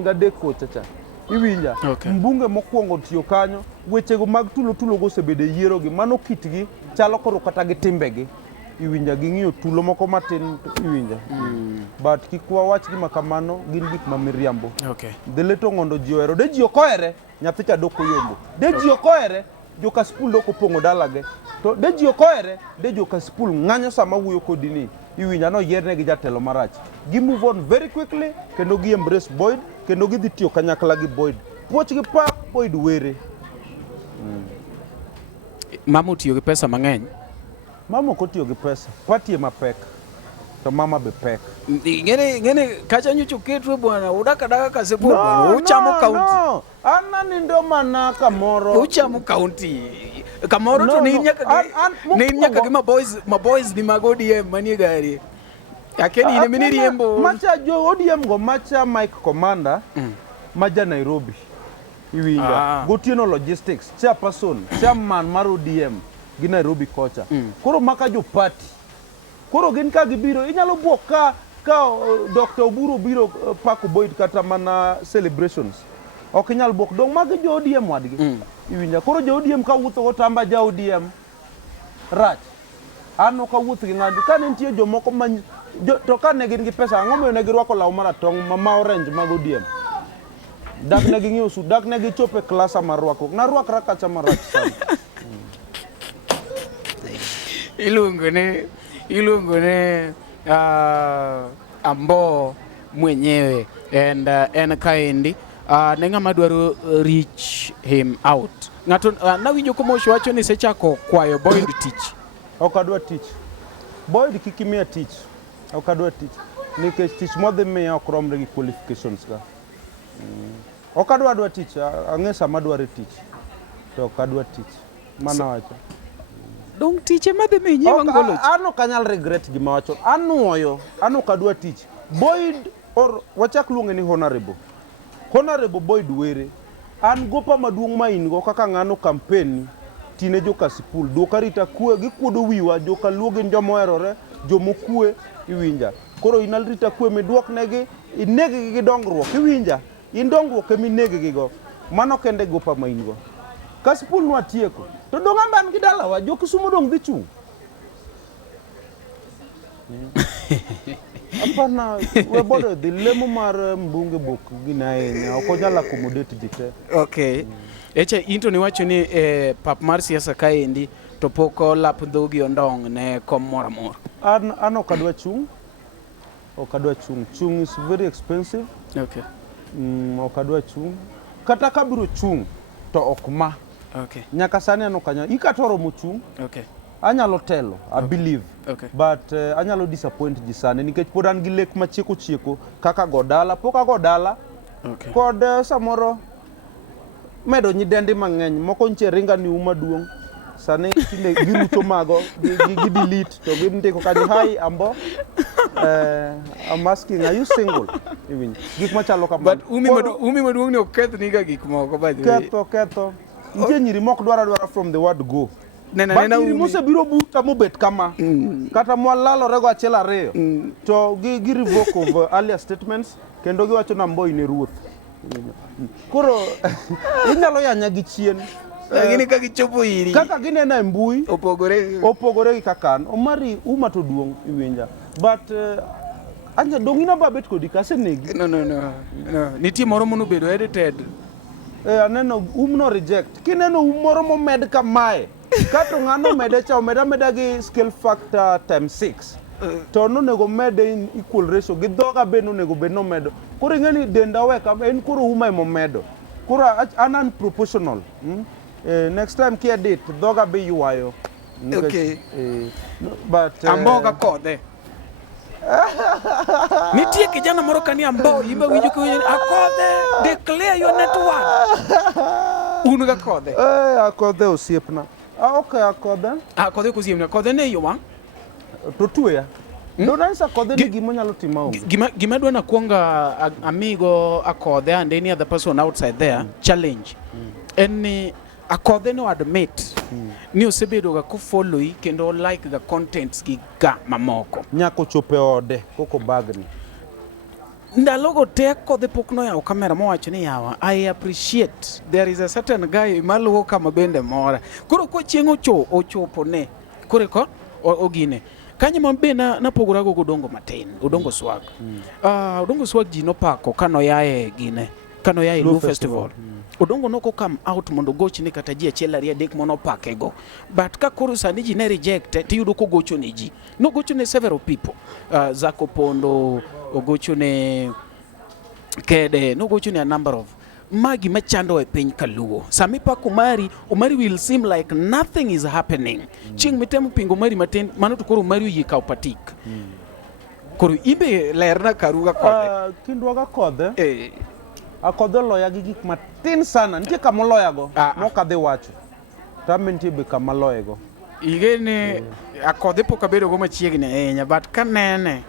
ga kochacha. Iwinja. Mbunge mokwongo tiyo kanyo, wechego mag tulo go sebede yiero gi mano kitgi chalo koro kata gi timbegi. Iwinja ging'iyo tulo moko matin iwinja. But kikwa wach gima kamano gin gik mamiriambo. The late Ong'ondo ji ohero, de ji okohere nyathi cha doko yombo. De ji okohere joka skul doko pongo dalage. To de ji okohere de joka skul ng'anyo sama wuoyo kodini. Iwinja no yierne gi jatelo marach. Gi move on very quickly kendo gi embrace Boyd kendo gi dhi tiyo kanyakla gi Boyd. Puoch gi pa Boyd Were. Mama utiyo gi pesa mang'eny. Mama ok otiyo gi pesa, patie mapek, to mama be pek. Ngene kacha nyocho ketwe bwana, udaka daka kasepur bwana, uchamo county. No, ana nindo mana kamoro. Uchamo county. Kamoro to ni nyaka gi ma boys ni magodi manie gari. Akeni ine mini riembo. Macha jo ODM go macha Mike Commander, maja Nairobi. Iwinja. Gotieno Logistics, chairperson, chairman mar ODM. Gi Nairobi kocha. Koro maka jo party. Koro gin ka gibiro, inyalo buok ka Dr. Oburu biro pako Boyd kata mana celebrations. Ok inyal buok dong magi jo ODM wadgi. Iwinja. Koro jo ODM ka wuotho go tamba ja ODM rach. an ok awuoth gi ng'ato ka nitie jomoko to ka ne gin gi pesa ang'o moyo ne girwako law maratong' ma orange mag ODM dak ne ging'iewo su dak ne gichopo e klasa mar rwakruok narwakra kacha marach sana iluongo ne Amboo mwenyewe and en kaendi ne ng'ama dwaro reach him out. Ng'ato nawinjo Komosh wacho ni sechako kwayo Boyd tich. Ok adwa tich. Boyd kik imiya tich. Ok adwa tich. Nikech tich modhi miya ok romre gi qualifications ga. Ok adwa tich. Ang'e sama adware tich. To ok adwa tich. Mana wacho. Dong tich ema dhi miyi nyewa ngolo. An ok anyal regret gima wacho. An nuoyo. An ok adwa tich. Boyd or wachak luonge ni Honorable. Honorable Boyd Were. An gopa maduong' ma in go kaka ng'ano campaign tine joka sipul doka rita kue gikuodo wiwa joka luoge njomoerore jomokue iwinja koro inal rita kue midwok negi inegi gi dongruok iwinja in dongruok emi negi gi go mano kende gopa ma in go ka sipul nwa tieko to dong amban gi dalawa jokisumo dong dhi chung apana we bodo dhi lemo mar mbunge bok ginae ok onyal accommodate jite. Okay. Eche into ni wacho ni pap mar siasa kaendi to poko lap dhogi ondong ne kom mora mora. An ok adwa chung. Ok adwa chung. Chung is very expensive. Okay. Ok adwa chung. Kata kabiro chung to ok ma. Okay. Nyaka sani an ok anya. Ikatoro mo chung. Okay. Anyalo telo, I believe. Okay. But anyalo disappoint ji sani nikech pod an gi lek machieko kaka godala, poka godala. Okay. Kod samoro medo nyidendi mang'eny moko nche ringa ni maduong' sani tinde giruto mago gi delete to gindiko kanyo hi Amboo I'm asking are you single even gik machalo kamano but umi maduong' ni oketh niga gik moko ba ketho nje nyiri mok dwara from the word go nena nyiri mose biro buta mobet kama kata mwalalo go achiel ariyo to gi revoke of earlier statements kendo giwacho na Amboo ine ruoth koro inyalo yanya gi chien lakini ka gichopo iri kaka ginena e mbui opogore gi kakan omari uma to duong' iwinja but anja dongina babet kodi kasenegi no nitie moro mono bedo edited aneno no reject kineno moro momed kamae kato ng'ano mede cha omeda gi scale factor times 6 to no nego mede in equal ratio gi dhoga be no nego be no medo koro ng'ani denda weka en koro uma emo medo koro anan proportional next time ki edit dhoga be yuayo okay but Amboo ga kode nitie kijana moro kani Amboo imbe winjo ko akode declare your network unu ga kode akode osiepna okay akode ko osiepna kode ne yo wang to tuya Donansa kode ni gimo nyalo timo. Gima dwa na kuonga amigo akode and any other person outside there challenge. Any akode no admit ni osebedo ga ko follow kendo like the contents gi ga mamoko. Nyako chope ode koko bagni. Ndalogo te akode pokno ya kamera mo wacho ni yawa I appreciate there is a certain guy maluwo kama bende mora. Koro ko chiengo ochopo ne. Kore ko ogine. Kanye mambe na pogorago godongo matin, odongo swag. Odongo swag ji no pako kano yae gine, kano yae Lu Festival. Odongo noko come out mondo gochi ni kata ji achiel ariyo adek mono pakego. But ka koro sani ji ne reject tiyudo ko gocho ne ji. No gocho ne several people. Zako Pondo, ogocho ne Kede, no gocho ne a number of magi machando e piny kaluo. Sami pa kumari will seem like nothing is happening. Ching mitemo pingo mari matin mano to koro Umari yika opatik. Koro ibe lerna karuga kode. Kindwaga kode. Akode loya gi gik matin sana. Nitie kama loya go. Mokadhi wacho. Tamentie be kama loya go. Igene akode poka bedo go machiegni ahinya but kanene.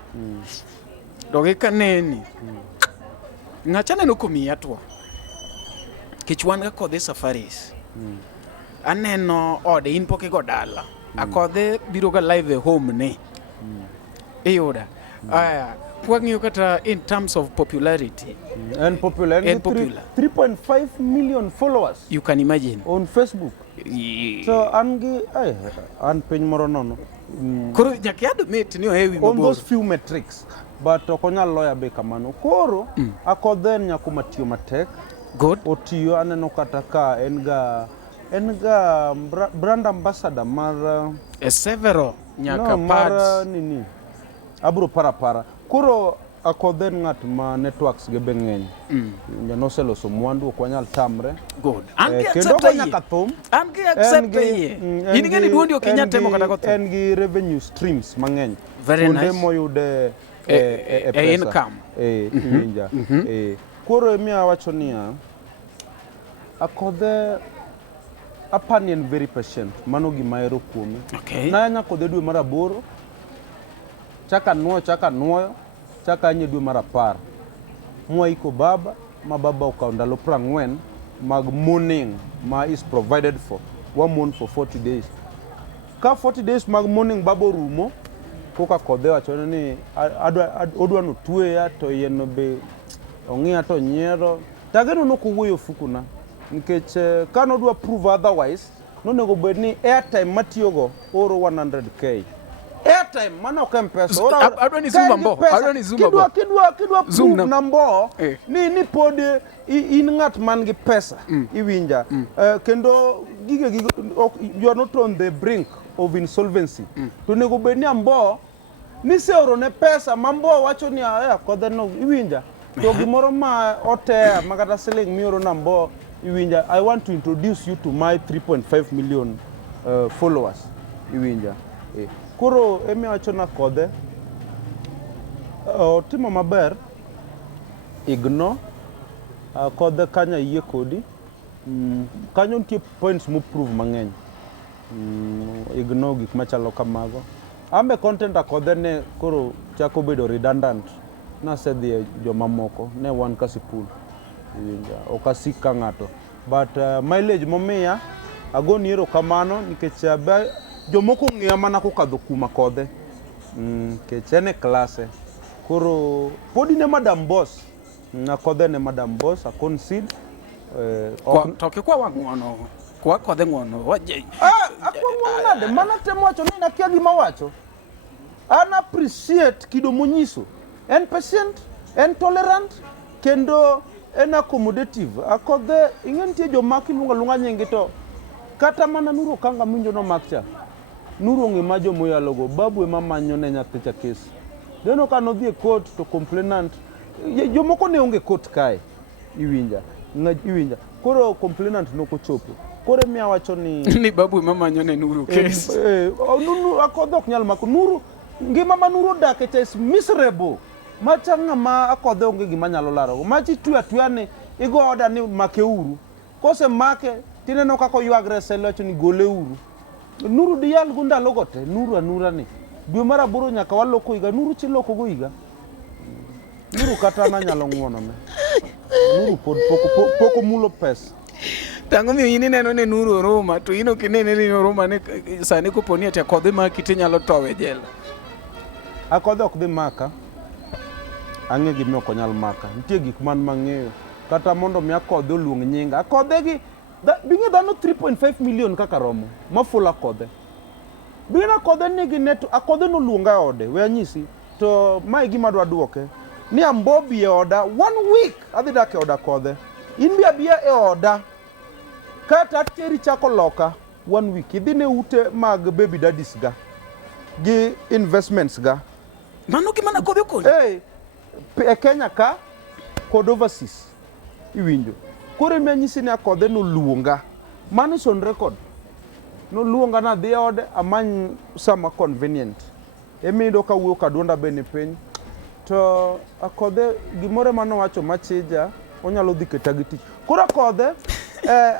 Doge kaneni. Ng'achane no komi atwa. Kichwan ga kode safaris. Aneno ode in poke go dala. Akode biro ga live home ne. Eyoda. Kwang'yo kata in terms of popularity. And popular. 3.5 million followers. You can imagine. On Facebook. Yeah. So an piny moro nono. Koro jakiado mit ni ohewi mabor. On those few metrics. But okonyal loya be kamano. Koro akodhen nyako matiyo matek. Good. Otiyo aneno kata ka en ga brand ambassador mar several nyaka mar nini. Abro para. Koro akodhen ng'at ma networks ge be ng'eny. Noseloso mwandu ok wanyal tamre. Good. Kendo nyaka thum. An gi accept ye. In gani duondi ok inyal temo kata goth. En gi revenue streams mang'eny. Very nice. Kunde moyude income. Ninja. Koro emiya wacho niya akodhe apani en very patient. Mano gima ero kuome. Okay. Na anya kodhe dwe mar 8. Chaka nuoyo. Chaka anye dwe mar 10. Mwaiko baba. Ma baba okaw ndalo 40 mag mourning ma is provided for. One month for 40 days. Ka 40 days mag mourning baba rumo. Koka kodhe wacho ni odwa no tueya to yeno be ong'iya to nyiero. Tageno nokowuoyo fukuna. Nikech ka nodwa prove otherwise, nonego bed ni airtime matiyogo oro 100k. Airtime mana ok M-Pesa. Adwa ni zoom ambo. Adwa ni zoom ambo. Kidwa prove nambo ni pod in ng'at man gi pesa iwinja. Kendo gige you are not on the brink of insolvency. To nego bed ni ambo ni seoro ne pesa mambo wacho ni akodhe no iwinja. To gimoro ma otea makata siling mioro nambo iwinja. I want to introduce you to my 3.5 million followers iwinja. Koro emi wacho na kodhe timo maber igno kodhe kanya yie kodi kanyo nitie points mo prove mang'eny igno gik machalo kamago ambe content akodhe ne koro chako bedo redundant na sedhi jomamoko ne wan kasipul okasik ka ng'ato but mileage momiya agoni ero kamano nikech jomoko ng'iya mana kokadho kuma kodhe nikech ene klase koro podi ne madam boss na kodhe ne madam boss akon seed to ke kwa wang'ono kwa kodhe ng'ono akon nade mana temo wacho ni nakia gima wacho an appreciate kido monyiso en patient en tolerant kendo en accommodative akodhe ingen tie jomaki lunga nyingi to kata mana nuro kanga minjo no makcha nuro ngi majo moyalogo babu ema manyo ne nyathicha kes deno ka nodhi e court to complainant jomoko ne onge court kae iwinja koro complainant nokochopo koro miya wacho ni babu ema manyo ne nuro kes nuru akodhe ok nyal mako nuru ngima ma nuru dak is miserable machanga ma akodhe onge gima nyalo laro machi tuya ni igo oda ni make uru kose make tineno kako ywagre selocho ni gole uru nuru diyal gunda logote nuru anura ni dwe mar 8 nyaka waloko iga nuru chiloko go iga nuru kata na nyalo ng'wono me nuru poko mulo pesa tango mi yini neno ne nuru Roma to ino kinene ni Roma ne sani koponi ati akodhe ma kite nyalo towe jela akodhe ok dhi maka ang'e gima ok nyal maka nitie gik man mang'eyo kata mondo mi akodhe oluong nyinga akodhe gi binge dhano 3.5 million kaka romo mafula akodhe bina akodhe nigi net akodhe no luonga ode we anyisi to mai gima dwa duoke ni ambobi e oda 1 week adhi dak e oda akodhe in bi abia e oda kata teri chako loka 1 week idhi ne ute mag baby daddies ga gi investments ga mano gima na akodhe kon e Kenya ka kod overseas iwinjo kore mi anyisi ni akodhe no luonga mano on record no luonga na dhi ode amany sama convenient emido ka wuo kadonda bene piny to akodhe gimore mano wacho machija onyalo dhi keta gi tich koro akodhe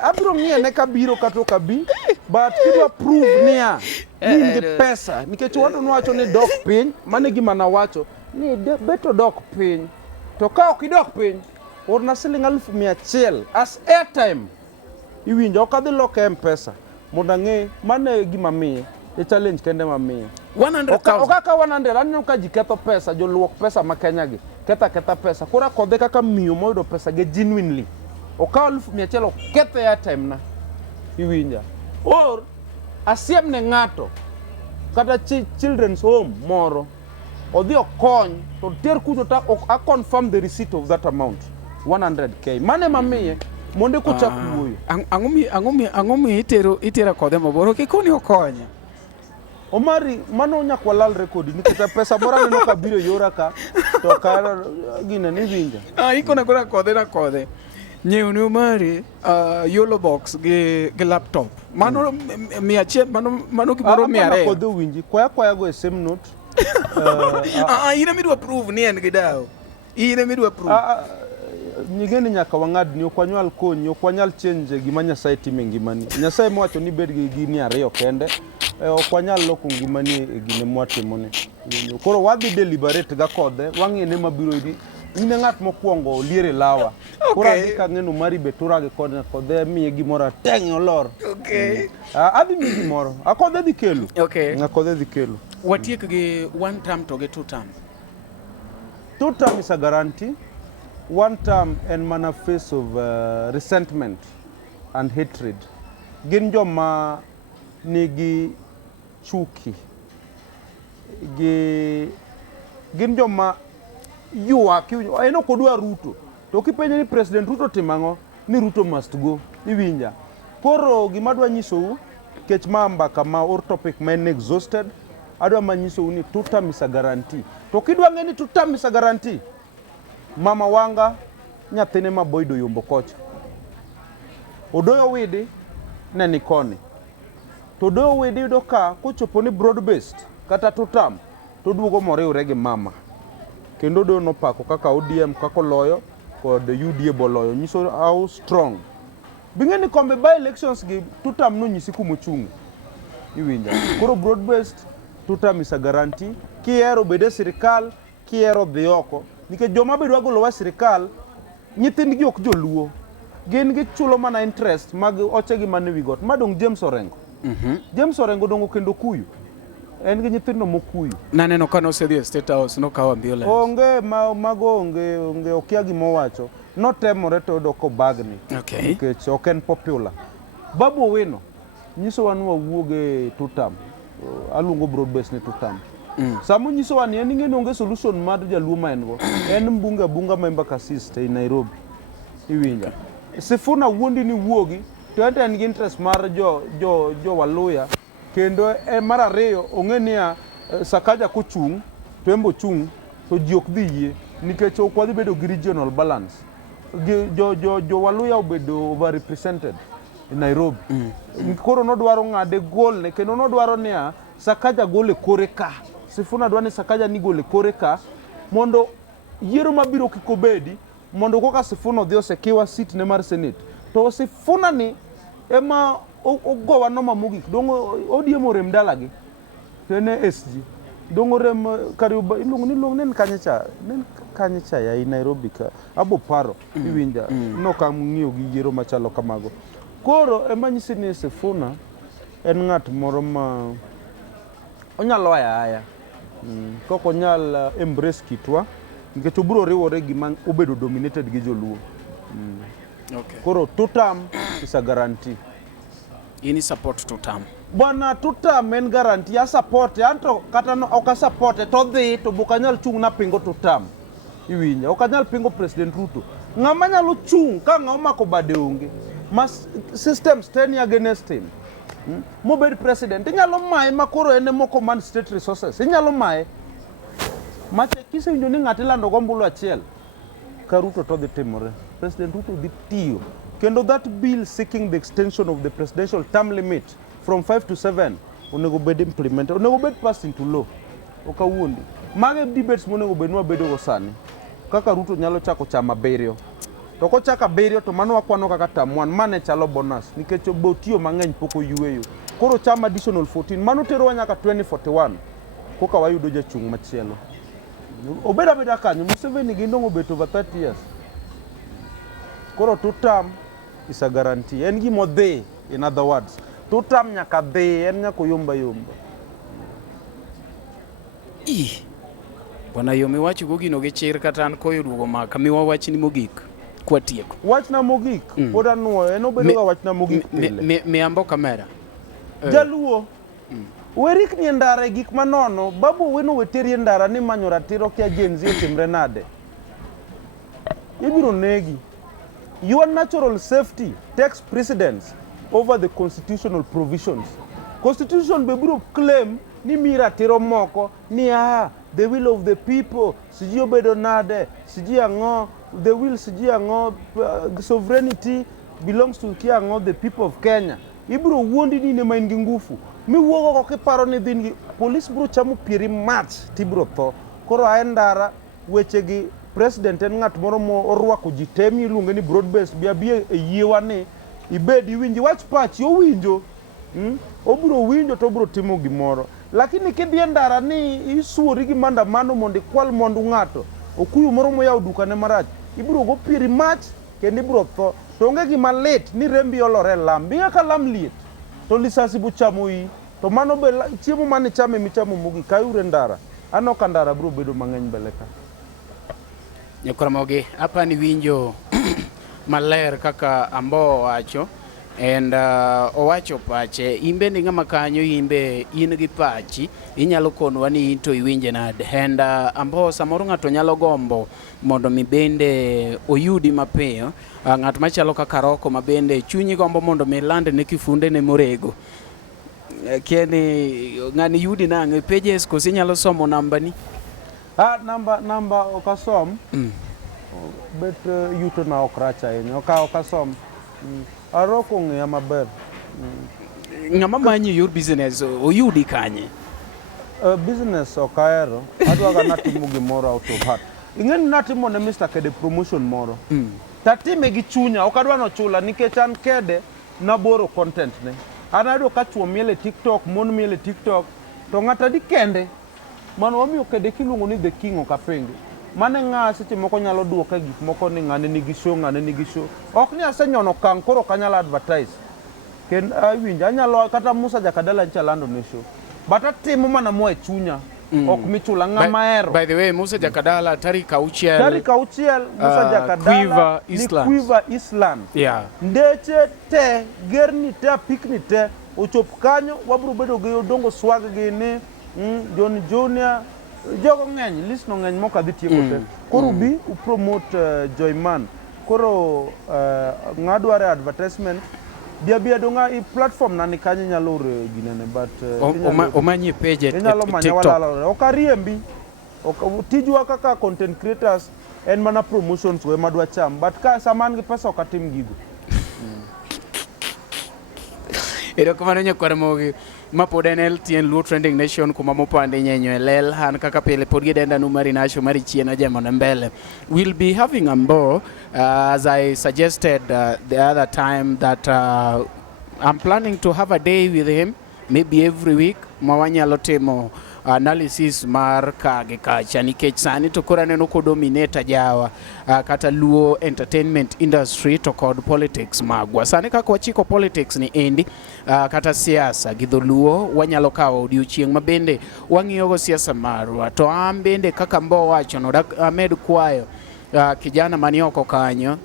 abiro ng'iye ne kabiro kato kabi but kidwa prove niya in gi pesa nikech wado nwacho ni dok piny mane gima na wacho ni beto dok piny to ka ok idok piny orna siling 100,000 as airtime iwinjo ok adhi loke M-Pesa mondo ang'e mane gima miye e challenge kende ma miye 100,000 okaka 100 aneno ka ji ketho pesa joluok pesa ma Kenya gi ketha pesa koro akodhe kaka miyo moyudo pesa ge genuinely okawo 100,000 oketho airtime na iwinja or asiem ne ng'ato kata children's home moro odhi okony to ter kucho ta I confirm the receipt of that amount 100k mane mamiye monde ko chak wuoyo ang'o mi itero kode maboro kikoni okonye Omari mano nyakwa lal rekodi nikita pesa mora neno kabiro yora ka to ka gine ni winja ikona kora kode nyeo ni Omari yolo box gi laptop mano miache mano gimoro miare kode winji kwaya go same note ina midwa prove ni en gidao ina midwa prove nyigeni nyaka wang'ad ni okwanyal konyi okwanyal change gima Nyasaye time ngimani Nyasaye mwacho ni bed gi gini ariyo kende okwanyal loko ngimani e gine mwatimone koro wadhi deliberate ga kode wang'ene mabiro idi ine ng'at mokwongo liere lawa koro adhi ka ng'eno Omari betura gi kode miye gimoro teng' olor adhi mi gimoro akode dhi kelo akode dhi kelo watiek gi one term to gi two term is a guarantee. One term and manifest of resentment and hatred. Gin joma nigi chuki. Gin joma yuak. Eno kodwa Ruto. To kipenje ni President Ruto timango ni Ruto must go. Iwinja. Koro gimadwa nyisou kech mamba kama or topic men exhausted. Adwa manyisou ni two term is a guarantee. To kidwa ngeni two term is a guarantee. Mama wanga nyathine maboido yombo kocha odoyo widi ne nikoni to odoyo widi yudo ka kochopo ni broad based kata totam to duogo moriwre gi mama kendo odoyo nopako kaka ODM kako loyo kod UDA boloyo nyiso how strong bingeni kombe by elections gi totam no nyisi kumochung iwinja koro broad based totam is a guarantee kiero bede sirikal kiero dhioko nikech joma bedwa golo wa sirikal nyithindgi ok joluo gin gi chulo mana interest mag ochegi mane wigot madong James Orengo James Orengo dongo kendo kuyu en gi nyithindo mokuyu naneno kano sedhi State House no kawa ambulance onge mago onge okia gimowacho notemore to doko bagni nikech ok en popular Babu Owino nyiso wanwa wuoge tutam alungo broad base ni tutam Samu nyiso wani en ng'eno onge solution mar jaluo ma en go en bunga member kasist e Nairobi iwinja Sifuna wuondi ni wuogi to en gi interest mar jo Waluya kendo mar ariyo ong'enia Sakaja kochung to embo chung to ji ok dhi yie nikech ok wadhi bedo gi regional balance jo Waluya obedo over represented in Nairobi koro nodwaro ng'ade gol ne kendo nodwaro nia Sakaja gole kore ka Sifuna dwani Sakaja ni gole kore ka mondo yiero mabiro kikobedi mondo koka Sifuna odhi osekiwa sit ne mar Senate to Sifuna ni ema ogowa no mamugik dongo odiemo rem dalagi tene SG dongo rem kariuba ilungu nen kanyecha ya Nairobi ka abo paro iwinja no kam ng'iyo gi yiero machalo kamago koro ema nyisi ni Sifuna en ng'at moro ma onyalo aya koko nyal embrace kitwa nikech obiro riwore gi man obedo dominated gi joluo koro tutam is a guarantee ini support tutam bwana tutam en guarantee ya support anto kata no ok support to dhi to bukanyal chung na pingo tutam iwinja ok anyal pingo President Ruto ng'ama nyalo chung ka ng'ama ko bade onge mas systems 10 against him mobed president inyalo mae makoro ene moko man state resources inyalo mae mache kise winjo ni ng'ati lando gombulu achiel ka Ruto to dhi timore President Ruto dhi tiyo kendo that bill seeking the extension of the presidential term limit from 5 to 7 onego bed implemented onego bed passed into law okawuondi mage debates monego bed nwa bedo go sani kaka Ruto nyalo chako chama beriyo to ko chaka beriyo to mano wakwano kaka tamwan mane chalo bonus nikech botiyo mang'eny poko yueyo koro chama additional 14 mano tero nyaka 2041 koka wayudo jachung machielo obeda kanyo Museveni gi ndongo bet over 30 years koro tutam is a guarantee en gimo dhi in other words tutam nyaka dhi en nyako yomba bwana yomi wacho gogino gi chir kata an koyo duogo maka miwa wach ni mogik kwatieko wachna mogik poda nuo en obedo ga wachna mogik mi ambo kamera jaluo werik ni ndara gik manono. Babu Owino weteri ndara ni manyo ratiro kia Gen Z timre nade. Ibiro negi. Your natural safety takes precedence over the constitutional provisions. Constitution bebiro claim ni mira tiro moko ni the will of the people siji obedo nade siji ango the will siji ango sovereignty belongs to kia ango the people of Kenya. Ibiro wuondi ni ne maingi ngufu mi wuogo ko kiparo ni dhingi police bro chamu pieri match tibro tho koro aendara wechegi president en ngat moro mo orwako jitemi iluonge ni broad based bia yiewa ni ibedi winji wach pach yo winjo obro winjo to bro timo gimoro lakini kidhi ndara ni isuori gi mandamano mondo kwal mondo ngato okuyu moro mo yaw duka ne marach ibro go pieri match kendo ibro tho to onge gima lit ni rembi olore lam binga ka lam liet to lisasi bu chamo yi to mano be chiemo mane chame michamo mugi kayure ndara ano kandara bro bedo mang'eny beleka Nyakuramogi hapa ni winjo maler kaka Amboo wacho and owacho pache imbe ni ngama kanyo imbe in gi pachi inyalo konwa ni to iwinje nade and Amboo samoro ngato nyalo gombo mondo mi bende oyudi mapiyo ngat machalo kaka Roko mabende chunyi gombo mondo mi land ne kifunde ne morego kieni ngani yudi nange pages ko sinyalo somo namba ni namba okasom bet yuto na okracha yenyo okasom Aroko ng'eya maber ngama manyi your business oyudi kanye business okaero adwaga natimo gimoro out of heart ing'eni natimo ne Mr. Kede promotion moro tatime gi chunya okadwa no chula nikech an Kede naboro content ne anado ka chuo miele TikTok mon miele TikTok to ng'ata di kende mano wamiyo Kede kiluongo ni the king okapenge mane ng'a seche moko nyalo duoka gik moko ni ng'ane nigi show ok ni asenyono kang koro kanyalo advertise ken winja anyalo kata Musa Jakadala nchalando ne show but atimo mana mo e chunya ok michula ng'ama ero by the way Musa Jakadala tarika uchiel Musa Jakadala Quiver Island yeah ndeche te gerni te pikni te ochop kanyo wabro bedo gi dongo swag gi ni John Junior jogo ng'eny list no ng'eny moko adhi tieko te koro bi u promote Joyman koro ng'adware advertisement bia donga i platform na ni kanyo nyalo ore ginene but omanyi page nyalo manya wala okariembi tijwa kaka content creators en mana promotions we madwa cham but ka saman gi pesa okatim gigo ero kamano Nyakuramogi mapod en LTN Luo Trending Nation kuma mopande nyenyo elel han kaka pile pod gidenda numari nasho mari chiena jemo na mbele. We'll be having Amboo as I suggested the other time that I'm planning to have a day with him maybe every week mawanyalo timo analysis mar kage kacha nikech sani to kora neno ko dominate jawa kata Luo entertainment industry to kod politics magwa sani kaka wachiko politics ni endi kata siasa gidho Luo wanyalo kawo odiochieng mabende wang'iyo go siasa marwa to bende kaka Amboo wacho no Ahmed kwayo kijana mani oko kanyo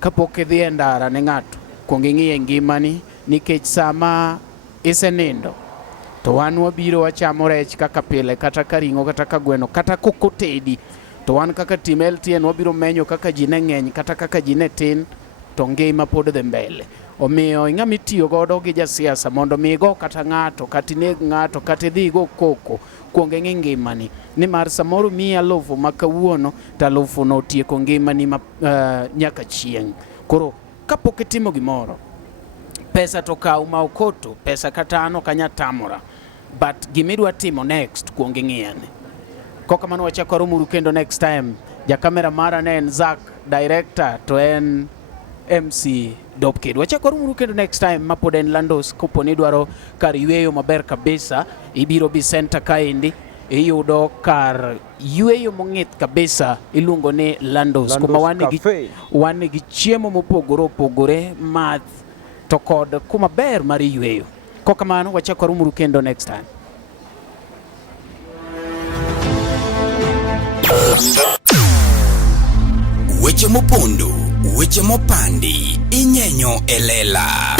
kapok idhi ndara ne ng'ato kuong ing'iye ngimani nikech sama isenindo to wan wabiro wachamo rech kaka pile kata karingo kata kagweno kata kokotedi to wan kaka team LTN wabiro menyo kaka ji ne ng'eny kata kaka ji ne tin to ngima pod dhi mbele omiyo ing'ama itiyo godo gi jasiasa mondo migo kata ng'ato kata neg ng'ato kata dhi go koko kuong ng'i ngimani nimar samoro miya lofu makawuono ta lofu no tieko ngimani nyaka chieng koro kapok itimo gimoro pesa to kaw ma okoto pesa kata ano kanya tamora but gimidwa timo next kuong ng'iyane koka mano wachako rumuru kendo next time ja kamera mara ne en Zack director to en MC Dopkid wachako rumuru kendo next time mapod en Landos koponi dwaro kar yweyo maber kabisa ibiro bi center kaendi iyudo kar yweyo mong'ith kabisa iluongo ni Landos kuma wan gi chiemo mopogore opogore math to kod kuma ber mar yweyo koka mano wachako rumuru kendo next time. Weche mopondo, weche mopandi, inyenyo elela.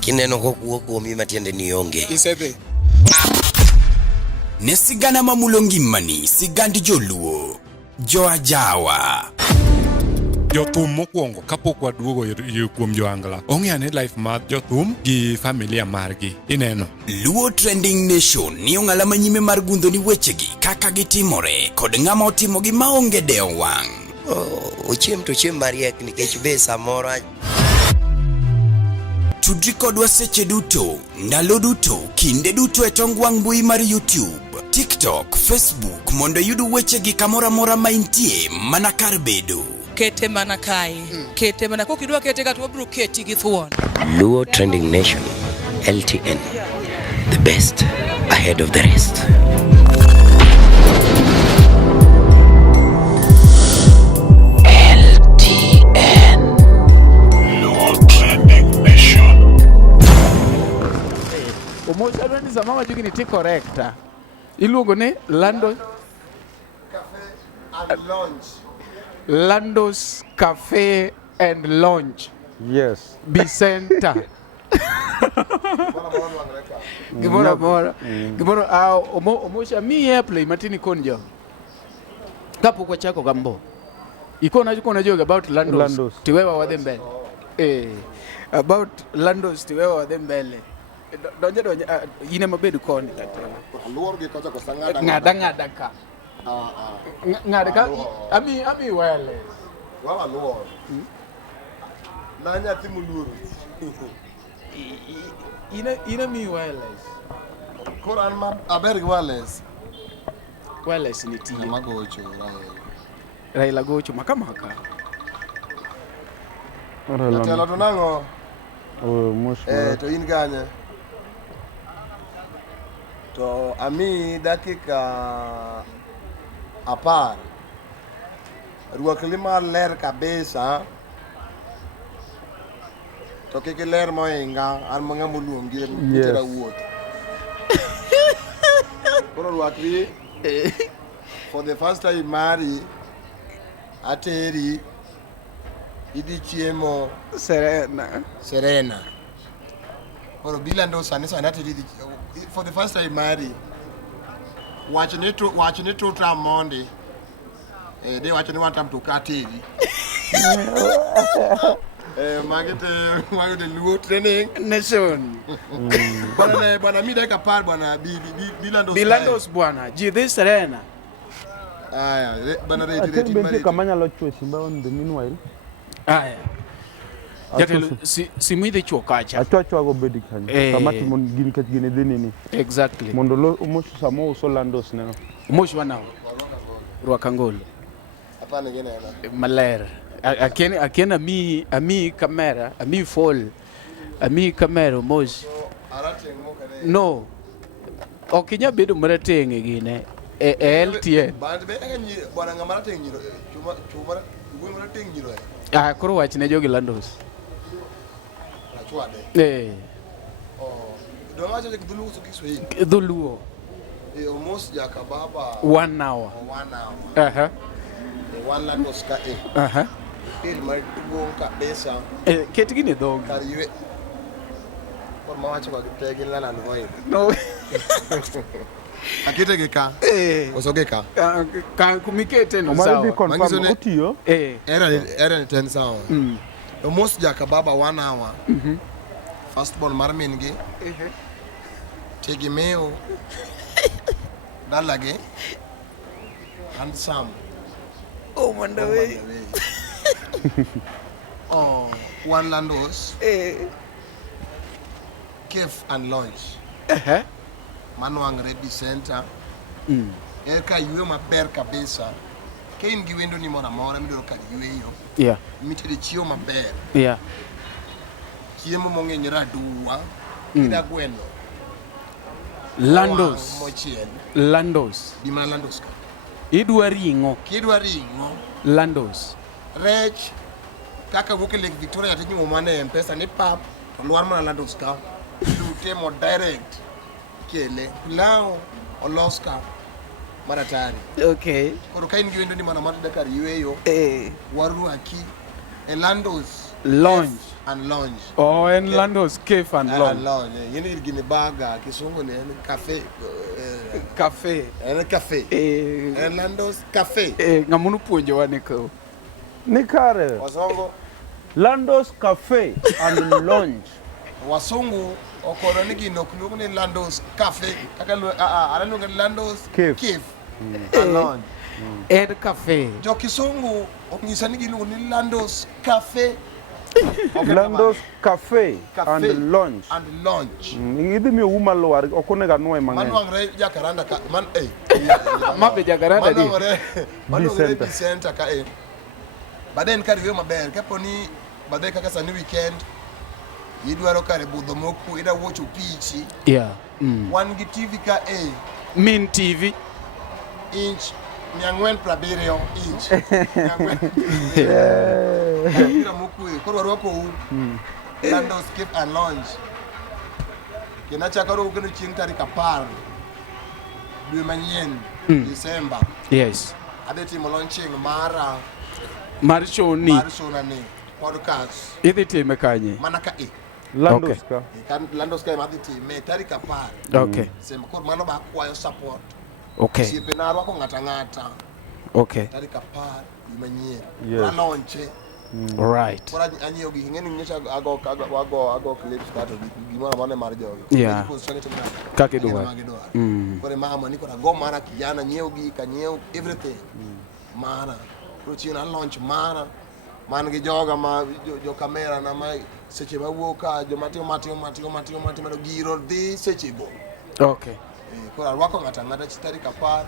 Kineno ko kuo kuomi matiende ni onge. Isebe. Ne sigana mamulo ngimani, sigand joluo, joajawa. Jothum mokwongo kapok waduogo kuom joangla. Ong'eane life mar jothum gi familia margi. Ineno. Luo Trending Nation ni ong'ala manyime mar gundo ni wechegi kaka gitimore kod ng'ama otimogi maonge deo wang'. Ochiem to chiem mariek nikech be samoro. Tudri kodwa seche duto, ndalo duto, kinde duto e tong wang' mbui mar YouTube, TikTok, Facebook mondo yud wechegi kamora mora ma intie mana kar bedo. Kete mana kai. Kete mana kokidwa kete ka to bro keti gi thuon. Luo Trending Nation, LTN, the best ahead of the rest. LTN, Luo Trending Nation. Omollo adwa ni sama wacho gini ti correcta. Iluongo ni Lando's and lunch. Lando's Cafe and Lounge. Yes. Bicenta. Gimoro. Omollo mi airplay matini konjo. Kapok wachako gambo. Ikona joga about Lando's. Tiwewa wadhi mbele. About Lando's tiwewa wadhi mbele. Donja yine mabedu koni katema. Luor gi kocha kosangada. Ngada ka. Ngada ka. Ami wele. Wawa luor. Nanya timu luor. Ina mi wireless. Koran ma aberg wireless. Wireless ni tiye. Magocho Raila gocho makamaka. Telo to nango. To in ganye. To ami dakika apar. Ruok lima ler kabisa. To kiki ler moinga an mga muluom gi tera wuoth. Koro ruakri for the first time mari ateri idi chiemo Serena. Koro bila ndo sani ateri for the first time mari watch ni to tra Monday. They watch ni one time to kateri. Magete Luo Trending Nation. Bwana mi dakika par bwana Bilandos bwana. Ji Serena. Aya, bwana retirate mari. Kamanya lo chwe simba on the meanwhile. Aya. Jatelo si mwide chuo kacha. Achwa go bedi kanya. Kamati mon gini kat gini deni ni. Exactly. Mondo lo umushu samo so Landos neno. Umushu wanao. Ruakangolo. Hapana gene na. Maler. Akiena ami kamera, ami fall. Ami kamera Omollo. No. Okinya bedo marateng gine. LTN. Bwana ngama rateng nyiro. Chuma gwen rateng nyiro. Koro wachne jogi Landos. Achwade. Do wacho ke dhuluo so Kiswahili. Dhuluo. Almost yakababa 1 hour. 1 hour. One Landos ka Il mai tuong kabisa. Keti gini dog. Kariwe. Por mawacho kwa kitegi lala nvoy. No. Akite geka. Osogeka. Ka kumikete no sawa. Omari confirm utiyo. Era ni 10 sawa. Almost jakababa 1 hour. First born marmin gi. Tegi meo. Dalage. Handsome. Oh, mandawe. One Landos. Cafe and lunch. Manuang Ready Center. Eka yue maber kabisa. Kain giwendo ni mora mi doro ka yue yo. Yeah. Mitede chio maber. Yeah. Chiemo mong'eny raduwa. Ida gweno. Landos. Mochien. Landos. Dima Landos ka. Idwa ringo. Kidwa ringo. Landos. Rech. Kaka wuke Lake Victoria tinyo mane mpesa ni pap. Luar mana Landos ka. Lute mo direct. Kele. Pilau. Oloska. Maratari. Okay. Koro kain giwendo ni mana matu dakar yueyo. Waru aki. Landos. Lounge. And lounge. Oh, en Landos Cafe and Lounge. And lounge. Yini gini baga kisungu ni cafe. Cafe. En cafe. En Landos Cafe. Ngamunu puonjo wa neko. Nikare. Wasongo. Landos Cafe and Lounge. Wasungu okoro ni gino kulugu ni Landos Cafe. Kaka alanu ni Landos Cafe. And lounge. Ed Cafe. Jo kisungu ongisa ni gino ni Landos Cafe. Landos Cafe and Lounge. And lounge. Ngidi mi umalo wari okone ganwe mangai. Manuangre jacaranda ka man Mabe jacaranda di. Manuangre bi center ka Baden kari yo maber kaponi bade kaka sani weekend yidwaro kare budho moku ida watch pichi. Yeah. Wan gi TV ka Min TV inch 470 inch. Ira moku koro roko Landos Cafe and Lounge. Kena chakaro gano ching tarik 10 dwe manyien December. Yes. Ade timo launching mara Marshoni. ni podcast. Idhi time kanye? Manaka Landos ka. Kan Landos ka madhi time tarik 10. Okay. Sema kor mano ba kwayo support. Okay. Siepe na rwako ngata. Okay. Tarik 10 dwe manyien. Yes. Launche. Right. Kora anyo gi ngeni nyecha ago clips kato gimora mane mar jogi. Yeah. Kake dwa. Kore mama ni kora go mara kijana nyeo gi kanyeo everything. Mara. Kuchina launch mara. Man gi joga ma jo kamera na mai seche mawuoka jo matio giro dhi seche go. Okay. Kora rwako ngata chitari 10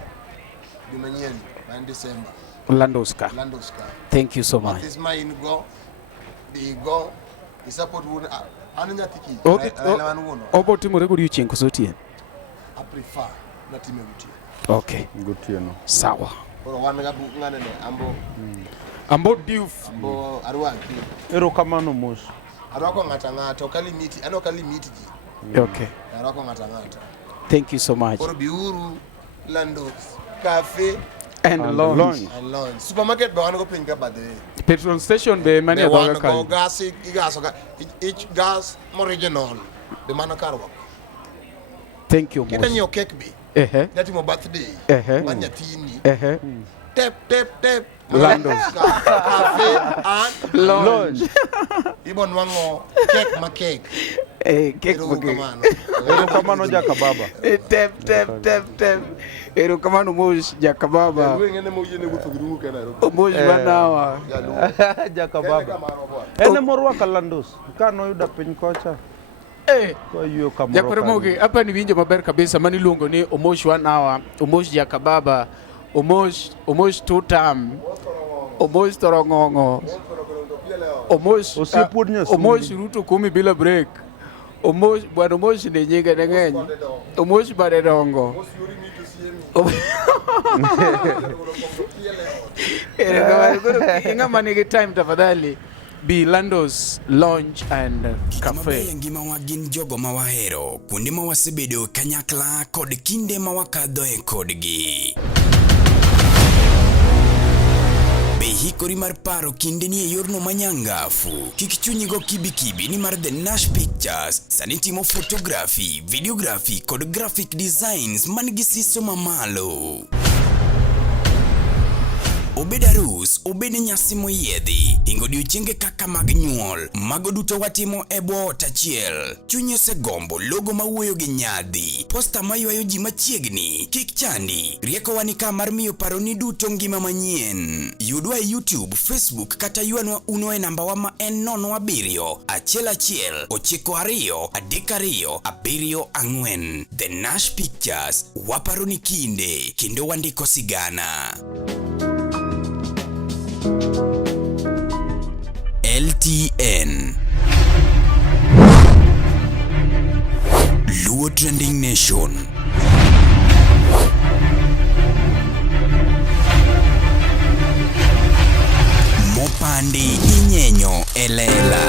dwe manyien in December. Landoska. Thank you so much. This mine go. They go. The support would anya tiki. Obo timore kuri uchien kusotien. I prefer na time uti. Okay. Good to know. Sawa. Koro wan ga bu ngane ne Amboo diuf. Amboo arwaki. Ero kamano mos. Arwako ngata okali miti ji. Okay. Arwako ngata. Thank you so much. Koro biuru Landos Cafe and Lounge. Supermarket ba wan go pinga bade. Petrol station be mani adoga kan. Go gas each gas original. Be mano karwa. Thank you. Kita nyo cake be. That mo birthday. Manya tini. Tap. Landos Cafe and Lounge. Ibon wango cake. Cake Ero kamano jakababa. Tap. Ero kamano moj jakababa. Ngene mo yene gutugiru kana ero. Moj banawa. Jakababa. Ene morwa Landos. Kano yuda piny kocha. Kwa hiyo kamoro. Jakoromogi hapa ni winjo maber kabisa mani luongo ni Omosh 1 hour, Omosh jakababa, Omosh 2 tam, Omosh torongongo. Omosh ruto 10 bila break. Bwana Omosh ni nyinga ngeny. Omosh bare dongo. Inga manigi time tafadhali. Be Landos Lounge and Cafe. Ngima wagin jogo mawahero, kuonde mawasebedo kanyakla kod kinde mawakadhoe kodgi. Hikori mar paro kinde ni yorno manyangafu. Kik chunyigo kibikibi ni mar The Nash Pictures. Sani timo photography, videography kod graphic designs manigi siso mamalo. Obed arus, obed nyasi moyiedhi, ingo odiochienge kaka mag nyuol, mago duto watimo e bwo ot achiel. Chunyi osegombo logo mawuoyo gi nyadhi, posta maywayo ji machiegni, kik chandi, rieko wani ka mar miyo paroni duto ngima manyien. Yudwa e YouTube, Facebook kata yuanwa uno e nambawa ma en 07 11 92 32 74. The Nash Pictures, waparoni kinde, kendo wandiko sigana. LTN Luo Trending Nation. Mopandi inyenyo elela.